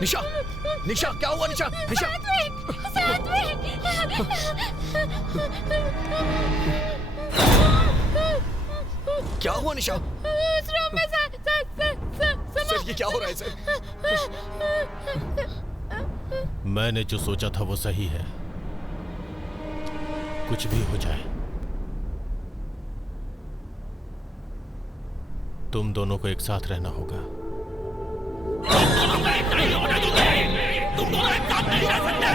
निशा, निशा क्या हुआ? निशा, निशा क्या हुआ? निशा सर ये क्या हो रहा है सर? मैंने जो सोचा था वो सही है। कुछ भी हो जाए तुम दोनों को एक साथ रहना होगा। तुम दोनों एक साथ नहीं रह सकते।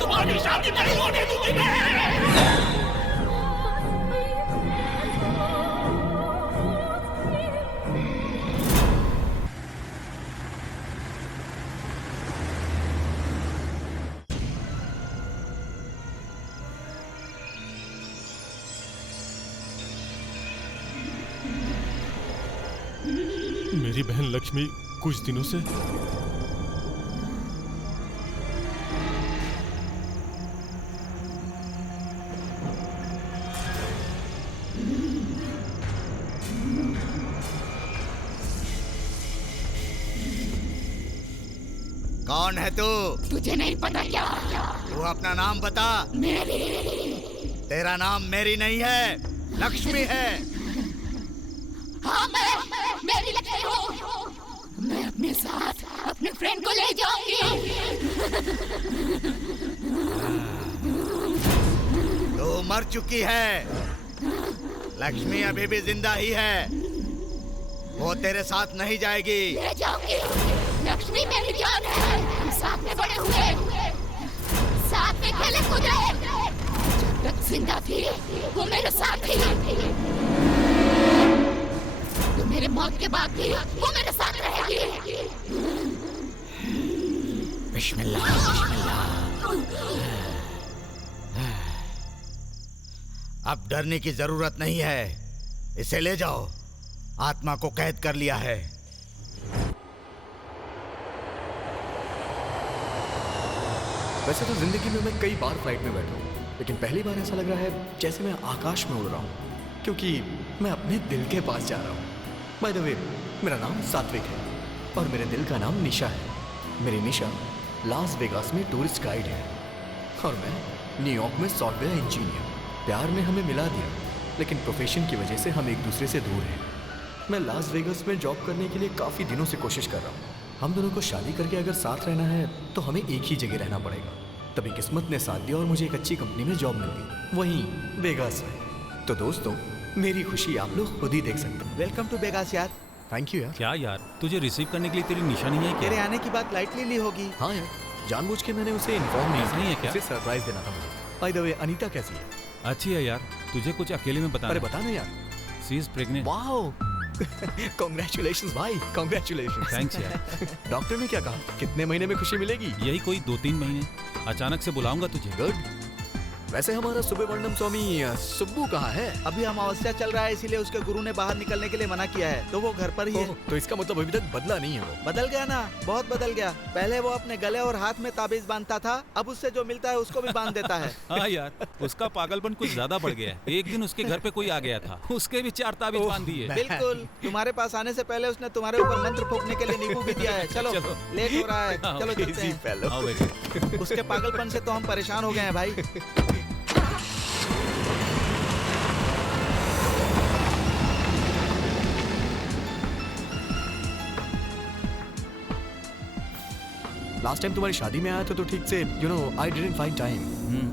तुम्हारी शादी नहीं होने दूंगी मैं। मेरी बहन लक्ष्मी कुछ दिनों से कौन है तू? तुझे नहीं पता क्या? तू अपना नाम बता। मेरी। तेरा नाम मेरी नहीं है, लक्ष्मी है। हाँ मैं मेरी लक्ष्मी हूँ। मैं अपने साथ अपने फ्रेंड को ले जाऊंगी। तू मर चुकी है। लक्ष्मी अभी भी जिंदा ही है। वो तेरे साथ नहीं जाएगी। ले जाऊंगी। लक्ष्मी मेरी जान है। हम साथ में बड़े हुए, साथ में खेले कूदे। जब तक जिंदा थी वो मेरे साथ थी। तो मेरे मौत के बाद भी वो मेरे साथ रहेगी। बिस्मिल्लाह, बिस्मिल्लाह। अब डरने की जरूरत नहीं है। इसे ले जाओ। आत्मा को कैद कर लिया है। वैसे तो जिंदगी में मैं कई बार फ्लाइट में बैठा हूँ, लेकिन पहली बार ऐसा लग रहा है जैसे मैं आकाश में उड़ रहा हूँ, क्योंकि मैं अपने दिल के पास जा रहा हूँ। बाय द वे, मेरा नाम सात्विक है और मेरे दिल का नाम निशा है। मेरी निशा लास वेगास में टूरिस्ट गाइड है और मैं न्यूयॉर्क में सॉफ्टवेयर इंजीनियर। प्यार ने हमें मिला दिया, लेकिन प्रोफेशन की वजह से हम एक दूसरे से दूर हैं। मैं लास वेगास में जॉब करने के लिए काफ़ी दिनों से कोशिश कर रहा हूँ। हम दोनों को शादी करके अगर साथ रहना है तो हमें एक ही जगह रहना पड़ेगा। तभी किस्मत ने साथ दिया और मुझे एक अच्छी कंपनी में जॉब मिल गई, वहीं वेगास में। तो दोस्तों, मेरी खुशी आप लोग खुद ही देख सकते हैं। वेलकम टू वेगास यार। थैंक यू यार। क्या यार, तुझे रिसीव करने के लिए तेरी निशानी है क्या? तेरे आने की बात लाइटली ली होगी। हाँ यार, जानबूझ के मैंने उसे इन्फॉर्म नहीं है क्या? उसे सरप्राइज देना था मुझे। बाय द वे, अनीता कैसी है? अच्छी है यार, तुझे कुछ अकेले में बताना। अरे बता ना यार। She is pregnant. Wow, congratulations भाई, कांग्रेचुलेशंस। थैंक्स यार। डॉक्टर ने क्या कहा, कितने महीने में खुशी मिलेगी? यही कोई 2-3 महीने। अचानक से बुलाऊंगा तुझे। गुड। वैसे हमारा सुब्रमण्यम स्वामी सुब्बू कहाँ है? अभी अमावस्या चल रहा है, इसीलिए उसके गुरु ने बाहर निकलने के लिए मना किया है, तो वो घर पर ही है। तो इसका मतलब अभी तक बदला नहीं है वो? बदल गया ना, बहुत बदल गया। पहले वो अपने गले और हाथ में ताबीज बांधता था, अब उससे जो मिलता है उसको भी बांध देता है। हाँ यार, उसका पागलपन कुछ ज्यादा बढ़ गया है। एक दिन उसके घर पे कोई आ गया था, उसके भी 4 ताबीज बांध दिए। बिल्कुल, तुम्हारे पास आने से पहले उसने तुम्हारे ऊपर मंत्र फूंकने के लिए नींबू भी दिया है। चलो लेट हो रहा है, चलो चलते हैं। उसके पागलपन से तो हम परेशान हो गए हैं भाई। लास्ट टाइम तुम्हारी शादी में आया था तो ठीक से I didn't find time.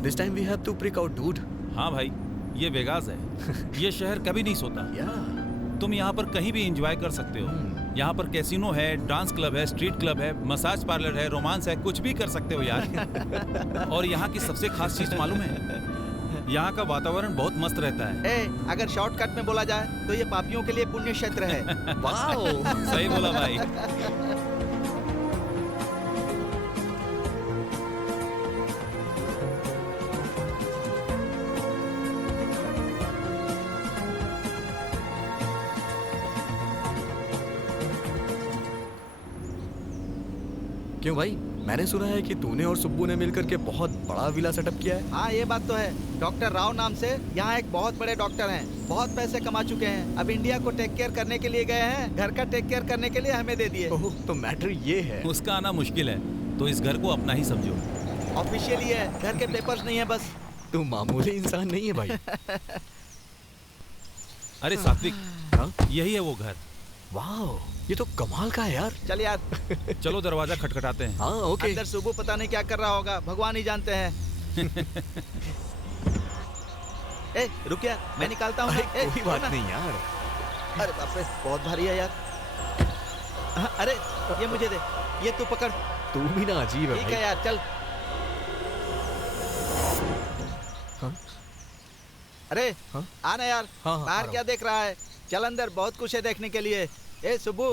This time we have to break out dude. हाँ भाई, ये वेगास है। ये शहर कभी नहीं सोता। तुम यहाँ पर कहीं भी एंजॉय कर सकते हो। यहाँ पर कैसीनो है, डांस क्लब है, स्ट्रीट क्लब है, मसाज पार्लर है, रोमांस है, कुछ भी कर सकते हो यार। और यहाँ की सबसे खास चीज मालूम है, यहाँ का वातावरण बहुत मस्त रहता है। अगर शॉर्टकट में बोला जाए तो ये पापियों के लिए पुण्य क्षेत्र है। वाओ, सही बोला भाई। क्यों भाई, मैंने सुना है कि तूने और सुब्बू ने मिलकर के बहुत बड़ा विला सेटअप किया है। हाँ, ये बात तो है। डॉक्टर राव नाम से यहाँ एक बहुत बड़े डॉक्टर हैं, बहुत पैसे कमा चुके हैं। अब इंडिया को टेक केयर करने के लिए गए हैं, घर का टेक केयर करने के लिए हमें दे दिए। ओह, तो मैटर ये है। उसका आना मुश्किल है, तो इस घर को अपना ही समझो। ऑफिशियली है, घर के पेपर्स नहीं है बस। तू मामूली इंसान नहीं है भाई। अरे सात्विक, हाँ? यही है वो घर। वाओ, ये तो कमाल का है यार। चल यार, चलो दरवाजा खटखटाते हैं। हाँ ओके। अंदर सुबह पता नहीं क्या कर रहा होगा, भगवान ही जानते हैं। रुक यार, मैं निकालता हूँ। कोई बात नहीं यार। अरे बाप रे, बहुत भारी है यार। अरे ये मुझे दे, ये तू पकड़। तू भी ना अजीब है ठीक भाई। है यार, चल। हाँ? अरे हाँ? आना यार। हाँ, हाँ, आ बाहर रहा क्या देख रहा है? चल अंदर, बहुत कुछ है देखने के लिए। ए सुब्बू,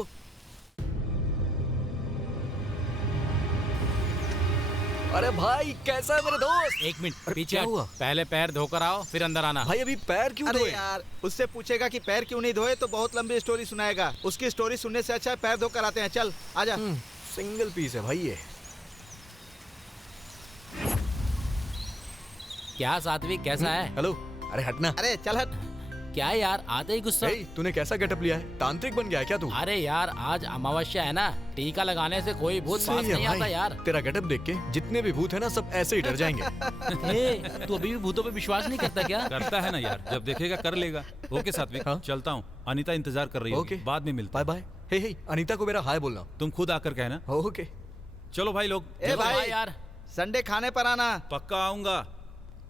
अरे भाई कैसा है मेरे दोस्त? एक मिनट अरे, पीछे क्या हट। हुआ? पहले पैर धोकर आओ, फिर अंदर आना। भाई अभी पैर क्यों अरे धोए? यार, उससे पूछेगा कि पैर क्यों नहीं धोए तो बहुत लंबी स्टोरी सुनाएगा। उसकी स्टोरी सुनने से अच्छा है पैर धोकर आते हैं। चल आजा। सिंगल पीस है भाई ये। क्या सात्विक, कैसा है? हेलो, अरे हटना। अरे चल हट। क्या यार, आते ही गुस्सा। hey, तूने कैसा गेटअप लिया है? तांत्रिक बन गया है क्या तू? अरे यार, आज अमावस्या है ना, टीका लगाने से कोई भूत पास सही है नहीं आता भाई। यार। तेरा गेटअप देख के जितने भी भूत है ना सब ऐसे ही डर जाएंगे। तू अभी भी भूतों पे विश्वास नहीं करता क्या? करता है ना यार, जब देखेगा कर लेगा। ओके सात्विक, हाँ? चलता हूँ। अनीता इंतजार कर रही है। ओके। बाद में मिलते बाय बाय। हे अनीता को मेरा हाय बोलना। तुम खुद आकर कहना। ओके। चलो भाई लोग, ए चलो भाई यार। संडे खाने पर आना। पक्का आऊंगा।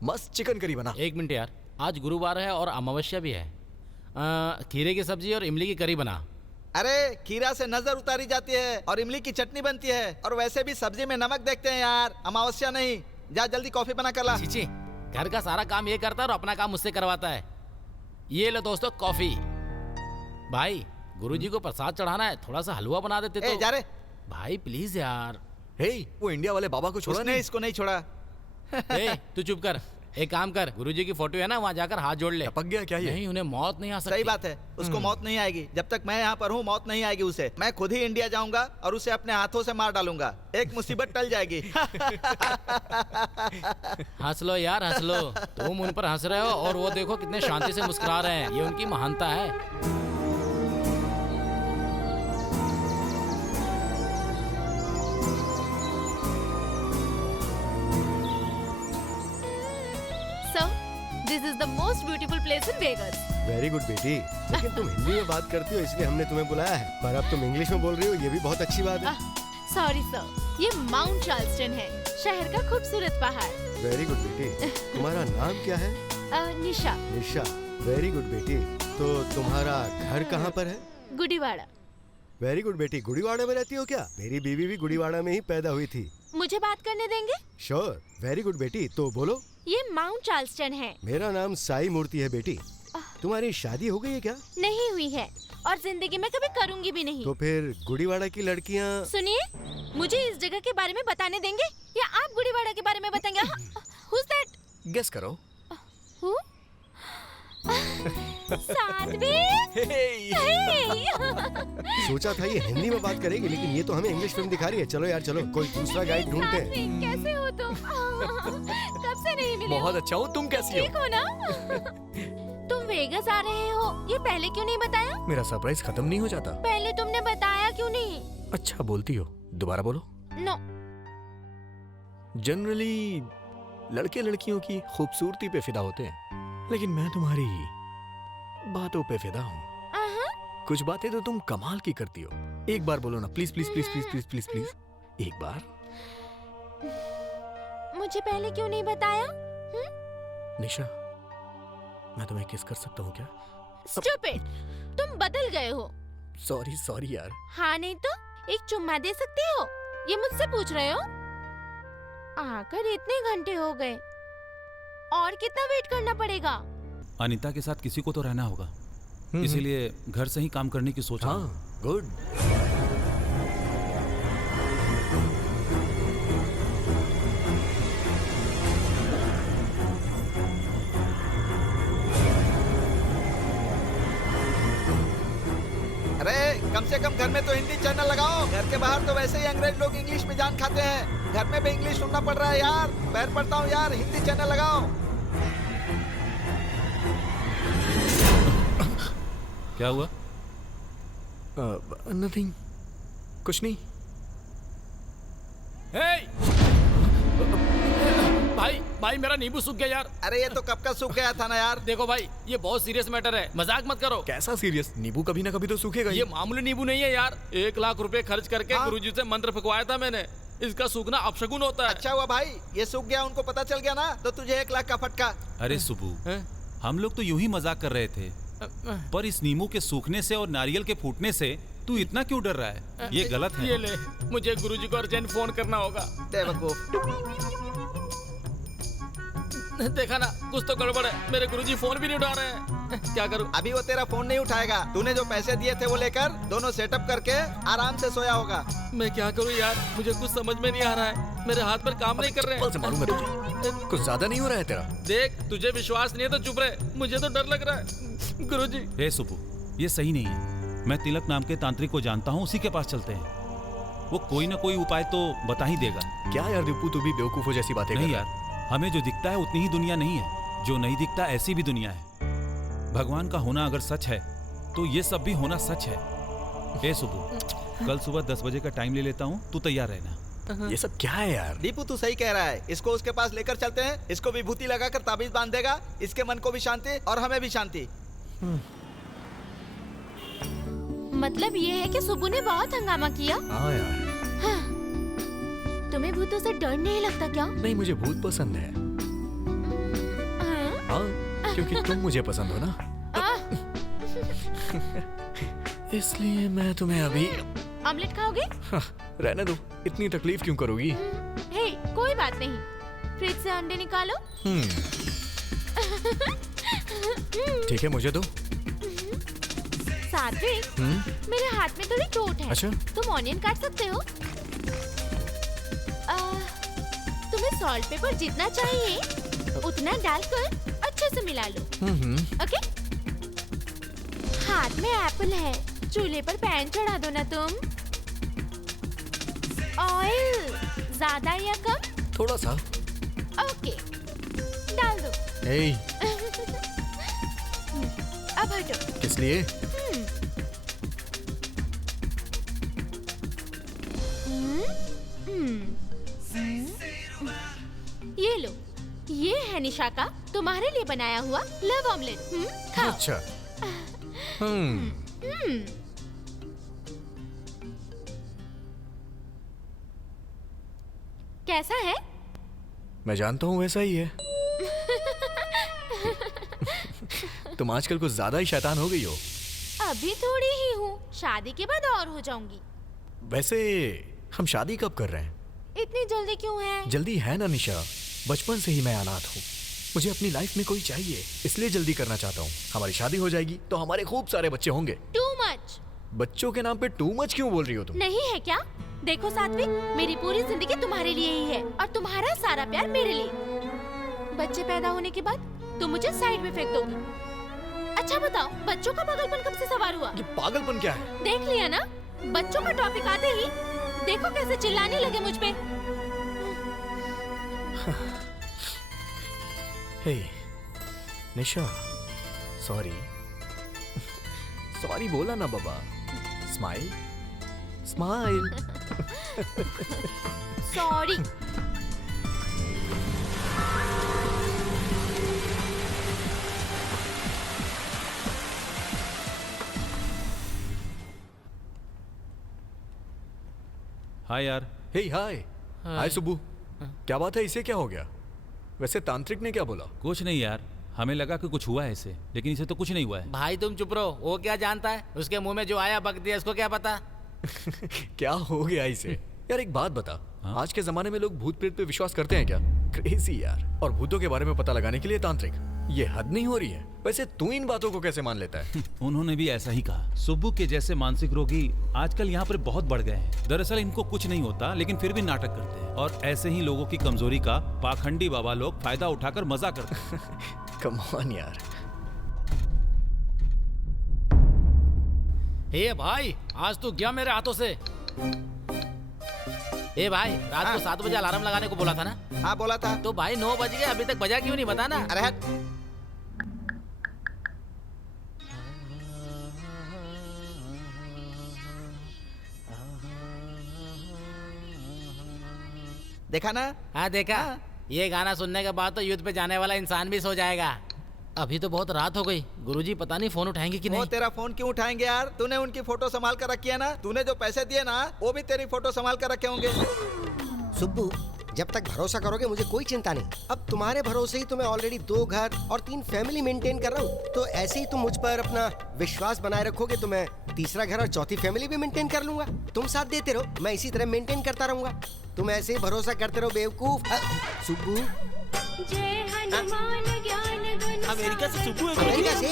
मस्त चिकन करी बना। एक मिनट यार, आज गुरुवार है और अमावस्या भी है। खीरे की सब्जी और इमली की करी बना। अरे खीरा से नजर उतारी जाती है और इमली की चटनी बनती है, और वैसे भी सब्जी में नमक देखते हैं यार, अमावस्या नहीं। जा जल्दी कॉफी बना कर ला। चीची, घर का सारा काम ये करता है और अपना काम मुझसे करवाता है। ये लो दोस्तों कॉफी। भाई गुरुजी को प्रसाद चढ़ाना है, थोड़ा सा हलवा बना देते ए तो। जा रे। भाई प्लीज यार। हे, वो इंडिया वाले बाबा को छोड़ा उसने नहीं? इसको नहीं छोड़ा। ए, तू चुप कर। एक काम कर, गुरुजी की फोटो है ना, वहाँ जाकर हाथ जोड़ ले। पक गया क्या ये? नहीं, उन्हें मौत नहीं आ सकती। सही बात है, उसको मौत नहीं आएगी। जब तक मैं यहाँ पर हूँ मौत नहीं आएगी उसे। मैं खुद ही इंडिया जाऊंगा और उसे अपने हाथों से मार डालूंगा। एक मुसीबत टल जाएगी। हंस लो यार, हंस लो। तुम उन पर हंस रहे हो और वो देखो कितने शांति से मुस्कुरा रहे हैं। ये उनकी महानता है। This is the most beautiful place in Vegas. Very good बेटी। लेकिन तुम हिंदी में बात करती हो इसलिए हमने तुम्हें बुलाया है, पर अब तुम इंग्लिश में बोल रही हो, ये भी बहुत अच्छी बात है। सॉरी सर, ये माउंट चार्ल्सटन है, शहर का खूबसूरत पहाड़। वेरी गुड बेटी। तुम्हारा नाम क्या है? निशा। निशा, वेरी गुड बेटी। तो तुम्हारा घर कहाँ पर है? गुड़ीवाड़ा। वेरी गुड बेटी। गुड़ीवाड़ा में रहती हो क्या? मेरी बीवी भी गुड़ीवाड़ा में ही पैदा हुई थी। मुझे बात करने देंगे? श्योर। वेरी गुड बेटी, तो बोलो। ये माउंट चार्ल्सटन है। मेरा नाम साई मूर्ति है बेटी। तुम्हारी शादी हो गई है क्या? नहीं हुई है और जिंदगी में कभी करूंगी भी नहीं। तो फिर गुड़ीवाड़ा की लड़कियाँ। सुनिए, मुझे इस जगह के बारे में बताने देंगे या आप गुड़ीवाड़ा के बारे में बताएंगे? Who's that? गेस करो। Who? सात्विक। Hey! सोचा था ये हिंदी में बात करेगी, लेकिन ये तो हमें इंग्लिश फिल्म दिखा रही है। चलो यार चलो, कोई दूसरा गाइड ढूंढते हैं। सात्विक, कैसे हो तुम? कब से नहीं मिले? बहुत अच्छा हूँ, तुम कैसी ठीक हो? हो ना? तुम वेगस आ रहे हो, ये पहले क्यों नहीं बताया? मेरा सरप्राइज खत्म नहीं हो जाता? पहले तुमने बताया क्यों नहीं? अच्छा बोलती हो, दोबारा बोलो। नो। जनरली लड़के लड़कियों की खूबसूरती पे फिदा होते हैं, लेकिन मैं तुम्हारी बातों पे फिदा हूँ। कुछ बातें तो तुम कमाल की करती हो। एक बार बोलो ना, please please please please please please please. एक बार। मुझे पहले क्यों नहीं बताया? निशा, मैं तुम्हें किस कर सकता हूँ क्या? स्टूपिड, तुम बदल गए हो। सॉरी सॉरी यार। हाँ नहीं तो एक चुम्मा दे सकते हो? ये मुझसे पूछ रहे हो? आकर इतने घंटे हो गए, और कितना वेट करना पड़ेगा? अनीता के साथ किसी को तो रहना होगा, इसीलिए घर से ही काम करने की सोच रहा हूं। हाँ, गुड। अरे कम से कम घर में तो हिंदी चैनल लगाओ। घर के बाहर तो वैसे ही अंग्रेज लोग इंग्लिश में जान खाते हैं, घर में भी इंग्लिश सुनना पड़ रहा है यार। पैर पड़ता हूँ यार, हिंदी चैनल लगाओ। क्या हुआ? नथिंग, कुछ नहीं। भाई मेरा नींबू सूख गया यार। अरे ये तो कब का सूख गया था ना यार। देखो भाई, ये बहुत सीरियस मैटर है, मजाक मत करो। कैसा सीरियस? नींबू कभी ना कभी तो सूखेगा ही। ये मामूली नींबू नहीं है यार, 1 लाख रुपए खर्च करके गुरुजी से मंत्र फकवाया था मैंने। इसका सूखना अपशगुन होता है। अच्छा हुआ भाई ये सूख गया, उनको पता चल गया ना तो तुझे 1 लाख का फटका। अरे सुबू, हम लोग तो यूं ही मजाक कर रहे थे, पर इस नींबू के सूखने से और नारियल के फूटने से तू इतना क्यों डर रहा है? ये गलत है। ये ले, मुझे गुरुजी को अर्जेंट फोन करना होगा। देखा ना, कुछ तो गड़बड़ है। मेरे गुरुजी फोन भी नहीं उठा रहे हैं। क्या करूं? अभी वो तेरा फोन नहीं उठाएगा। तूने जो पैसे दिए थे वो लेकर दोनों सेटअप करके आराम से सोया होगा। मैं क्या करूं यार, मुझे कुछ समझ में नहीं आ रहा है। मेरे हाथ पर काम नहीं कर रहे हैं। से मारूंगा तुझे। कुछ ज्यादा नहीं हो रहा है तेरा? देख, तुझे विश्वास नहीं है तो चुप रहे, मुझे तो डर लग रहा है। गुरुजी, हे सुबू, ये सही नहीं है। मैं तिलक नाम के तांत्रिक को जानता हूँ, उसी के पास चलते हैं। वो कोई ना कोई उपाय तो बता ही देगा। क्या यार दीपू, तू भी बेवकूफों जैसी बातें नहीं कर यार, हमें जो दिखता है उतनी ही दुनिया नहीं है, जो नहीं दिखता ऐसी भी दुनिया है। भगवान का होना अगर सच है तो ये सब भी होना सच है। हे सुबू, कल सुबह 10 बजे का टाइम ले लेता हूँ, तू तैयार रहना। ये सब क्या है यार? दीपू तू सही कह रहा है, इसको उसके पास लेकर चलते हैं। इसको विभूति लगाकर ताबीज बांध देगा, इसके मन को भी शांति और हमें भी शांति। मतलब ये है कि सुबू ने बहुत हंगामा किया। हाँ यार। तुम्हें भूतों से डर नहीं लगता क्या? नहीं, मुझे भूत पसंद है। हाँ, क्योंकि तुम मुझे पसंद हो ना। इसलिए मैं तुम्हें अभी। ऑमलेट खाओगे? हाँ, रहने दो, इतनी तकलीफ क्यों करोगी? हे, कोई बात नहीं, फ्रिज से अंडे निकालो। ठीक है, मुझे दो। सात्विक, मेरे हाथ में थोड़ी चोट है। अच्छा? तुम ऑनियन काट सकते हो? तुम्हें सॉल्ट पेपर जितना चाहिए उतना डालकर अच्छे से मिला लो। ओके? हाथ में एप्पल है, चूल्हे पर पैन चढ़ा दो ना तुम। ऑयल ज्यादा या कम? थोड़ा सा। ओके, डाल दो। ए, अब हटो। किस लिए? ये लो, ये है निशा का तुम्हारे लिए बनाया हुआ लव ऑमलेट। खाओ। अच्छा। कैसा है? मैं जानता हूँ वैसा ही है। तुम आजकल कुछ ज्यादा ही शैतान हो गई हो। अभी थोड़ी ही हूँ, शादी के बाद और हो जाऊंगी। वैसे हम शादी कब कर रहे हैं? इतनी जल्दी क्यों है? जल्दी है ना निशा, बचपन से ही मैं अनाथ हूँ। मुझे अपनी लाइफ में कोई चाहिए, इसलिए जल्दी करना चाहता हूँ। हमारी शादी हो जाएगी तो हमारे खूब सारे बच्चे होंगे। Too much. बच्चों के नाम पे टू मच क्यों बोल रही हो तुम? नहीं है क्या? देखो सात्विक, मेरी पूरी जिंदगी तुम्हारे लिए ही है और तुम्हारा सारा प्यार मेरे लिए। बच्चे पैदा होने के बाद तुम मुझे साइड में फेंक दोगी। अच्छा बताओ, बच्चों का पागलपन कब से सवार हुआ? ये पागलपन क्या है? देख लिया ना, बच्चों का टॉपिक आते ही देखो कैसे चिल्लाने लगे मुझ पे। हे निशा, सॉरी। सॉरी बोला ना बाबा। Smile smile. सॉरी। हाय यार। हे हाय। हाय सुबू। क्या बात है, इसे क्या हो गया? वैसे तांत्रिक ने क्या बोला? कुछ नहीं यार, हमें लगा कि कुछ हुआ है इसे, लेकिन इसे तो कुछ नहीं हुआ है। भाई तुम चुप रहो, वो क्या जानता है? उसके मुंह में जो आया बक दिया, इसको क्या पता? क्या हो गया इसे? यार एक बात बता, आज के जमाने में लोग भूत प्रेत पे विश्वास करते हैं क्या? क्रेजी यार। और भूतों के बारे में पता लगाने के लिए तांत्रिक, ये हद नहीं हो रही है? वैसे तू इन बातों को कैसे मान लेता है? उन्होंने भी ऐसा ही कहा। सुब्बू के जैसे मानसिक रोगी आजकल यहाँ पर बहुत बढ़ गए हैं। दरअसल इनको कुछ नहीं होता, लेकिन फिर भी नाटक करते हैं, और ऐसे ही लोगों की कमजोरी का पाखंडी बाबा लोग फायदा उठाकर मजा करते हैं। कम ऑन यार। हे भाई, आज तू गया मेरे हाथों से। ए भाई, रात को 7 बजे अलार्म लगाने को बोला था ना? हाँ बोला था। तो भाई 9 बज गए, अभी तक बजा क्यों नहीं, बता ना। अरे हट। देखा ना? हाँ देखा। ये गाना सुनने के बाद तो युद्ध पे जाने वाला इंसान भी सो जाएगा। अभी तो बहुत रात हो गई, गुरुजी पता नहीं फोन उठाएंगे कि वो नहीं। तेरा फोन क्यों उठाएंगे यार? तूने उनकी फोटो संभाल कर रखी है ना? तूने जो पैसे दिए ना, वो भी तेरी फोटो संभाल कर रखे होंगे। सुब्बू, जब तक भरोसा करोगे मुझे कोई चिंता नहीं। अब तुम्हारे भरोसे ही तो मैं ऑलरेडी 2 घर और 3 फैमिली मेंटेन कर रहा हूँ, तो ऐसे ही तुम मुझ पर अपना विश्वास बनाए रखोगे तो मैं 3रा घर और 4थी फैमिली भी मेंटेन कर लूंगा। तुम साथ देते रहो, मैं इसी तरह मेंटेन करता रहूंगा। तुम ऐसे ही भरोसा करते रहो बेवकूफ। सुब्बू, अमेरिका से सुब्बू है। अमेरिका से?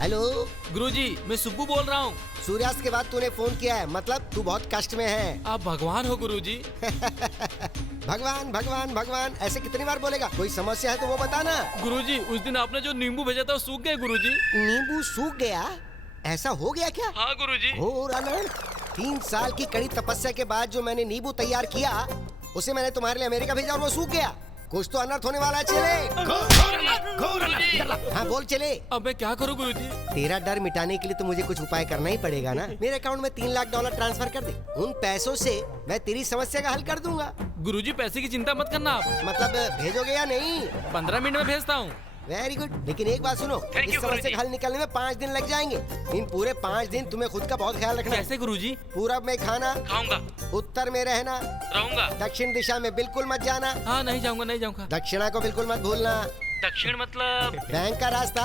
हेलो गुरुजी, मैं सुब्बू बोल रहा हूँ। सूर्यास्त के बाद तूने फोन किया है, मतलब तू बहुत कष्ट में है। आप भगवान हो गुरुजी। भगवान भगवान भगवान ऐसे कितनी बार बोलेगा? कोई समस्या है तो वो बताना। गुरुजी, उस दिन आपने जो नींबू भेजा था वो सूख गए गुरुजी। नींबू सूख गया? ऐसा हो गया क्या? हाँ गुरुजी। घोर अनर्थ। 3 साल की कड़ी तपस्या के बाद जो मैंने नींबू तैयार किया, उसे मैंने तुम्हारे लिए अमेरिका भेजा और वो सूख गया। कुछ तो अनर्थ होने वाला है। चले। हाँ बोल चले। अब मैं क्या करूँ गुरुजी? तेरा डर मिटाने के लिए तो मुझे कुछ उपाय करना ही पड़ेगा ना। मेरे अकाउंट में $3 लाख ट्रांसफर कर दे। उन पैसों से मैं तेरी समस्या का हल कर दूंगा। गुरुजी, पैसे की चिंता मत करना आप। मतलब भेजोगे या नहीं? 15 मिनट में भेजता हूँ। Very good. लेकिन एक बात सुनो, इस समस्या का हल निकलने में 5 दिन लग जाएंगे। इन पूरे 5 दिन तुम्हें खुद का बहुत ख्याल रखना है। कैसे गुरुजी? पूरब में खाना खाऊंगा। उत्तर में रहना, रहूंगा। दक्षिण दिशा में बिल्कुल मत जाना। हाँ नहीं जाऊंगा, नहीं जाऊंगा। दक्षिणा को बिल्कुल मत भूलना। दक्षिण मतलब? बैंक का रास्ता,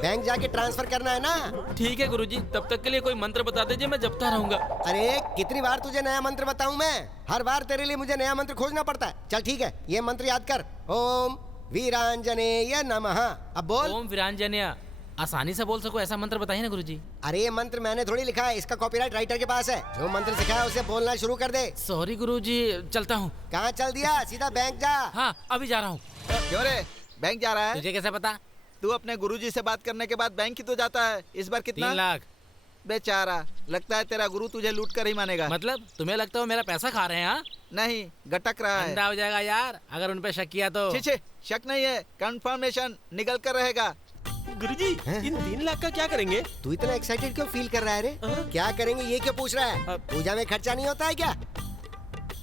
बैंक जाके ट्रांसफर करना है ना। ठीक है गुरुजी, तब तक के लिए कोई मंत्र बता दीजिए, मैं जपता रहूंगा। अरे कितनी बार तुझे नया मंत्र बताऊं मैं? हर बार तेरे लिए मुझे नया मंत्र खोजना पड़ता है। चल ठीक है, ये मंत्र याद कर। ओम वीरांजनेय नमः। अब बोल। ओम वीरांजनेय। आसानी से बोल सको ऐसा मंत्र बताइए ना गुरुजी। अरे ये मंत्र मैंने थोड़ी लिखा है, इसका कॉपीराइट राइटर के पास है। जो मंत्र सिखाया उसे बोलना शुरू कर दे। सॉरी गुरुजी, चलता हूँ। कहाँ चल दिया? सीधा बैंक जा। हाँ अभी जा रहा हूँ। क्यों रे, बैंक जा रहा है? तुझे कैसे पता? तू अपने गुरुजी से बात करने के बाद बैंक ही तो जाता है। इस बार कितना? 3 लाख। बेचारा, लगता है तेरा गुरु तुझे लूट कर ही मानेगा। मतलब तुम्हें लगता है वो मेरा पैसा खा रहे हैं? हाँ नहीं, गटक रहा है। अंधा हो जाएगा यार अगर उन पे शक किया तो। छे, शक नहीं है, कंफर्मेशन निकल कर रहेगा। गुरुजी, इन 3 लाख का क्या करेंगे? तू इतना एक्साइटेड क्यों फील कर रहा है रे? क्या करेंगे ये क्यों पूछ रहा है? पूजा में खर्चा नहीं होता है क्या?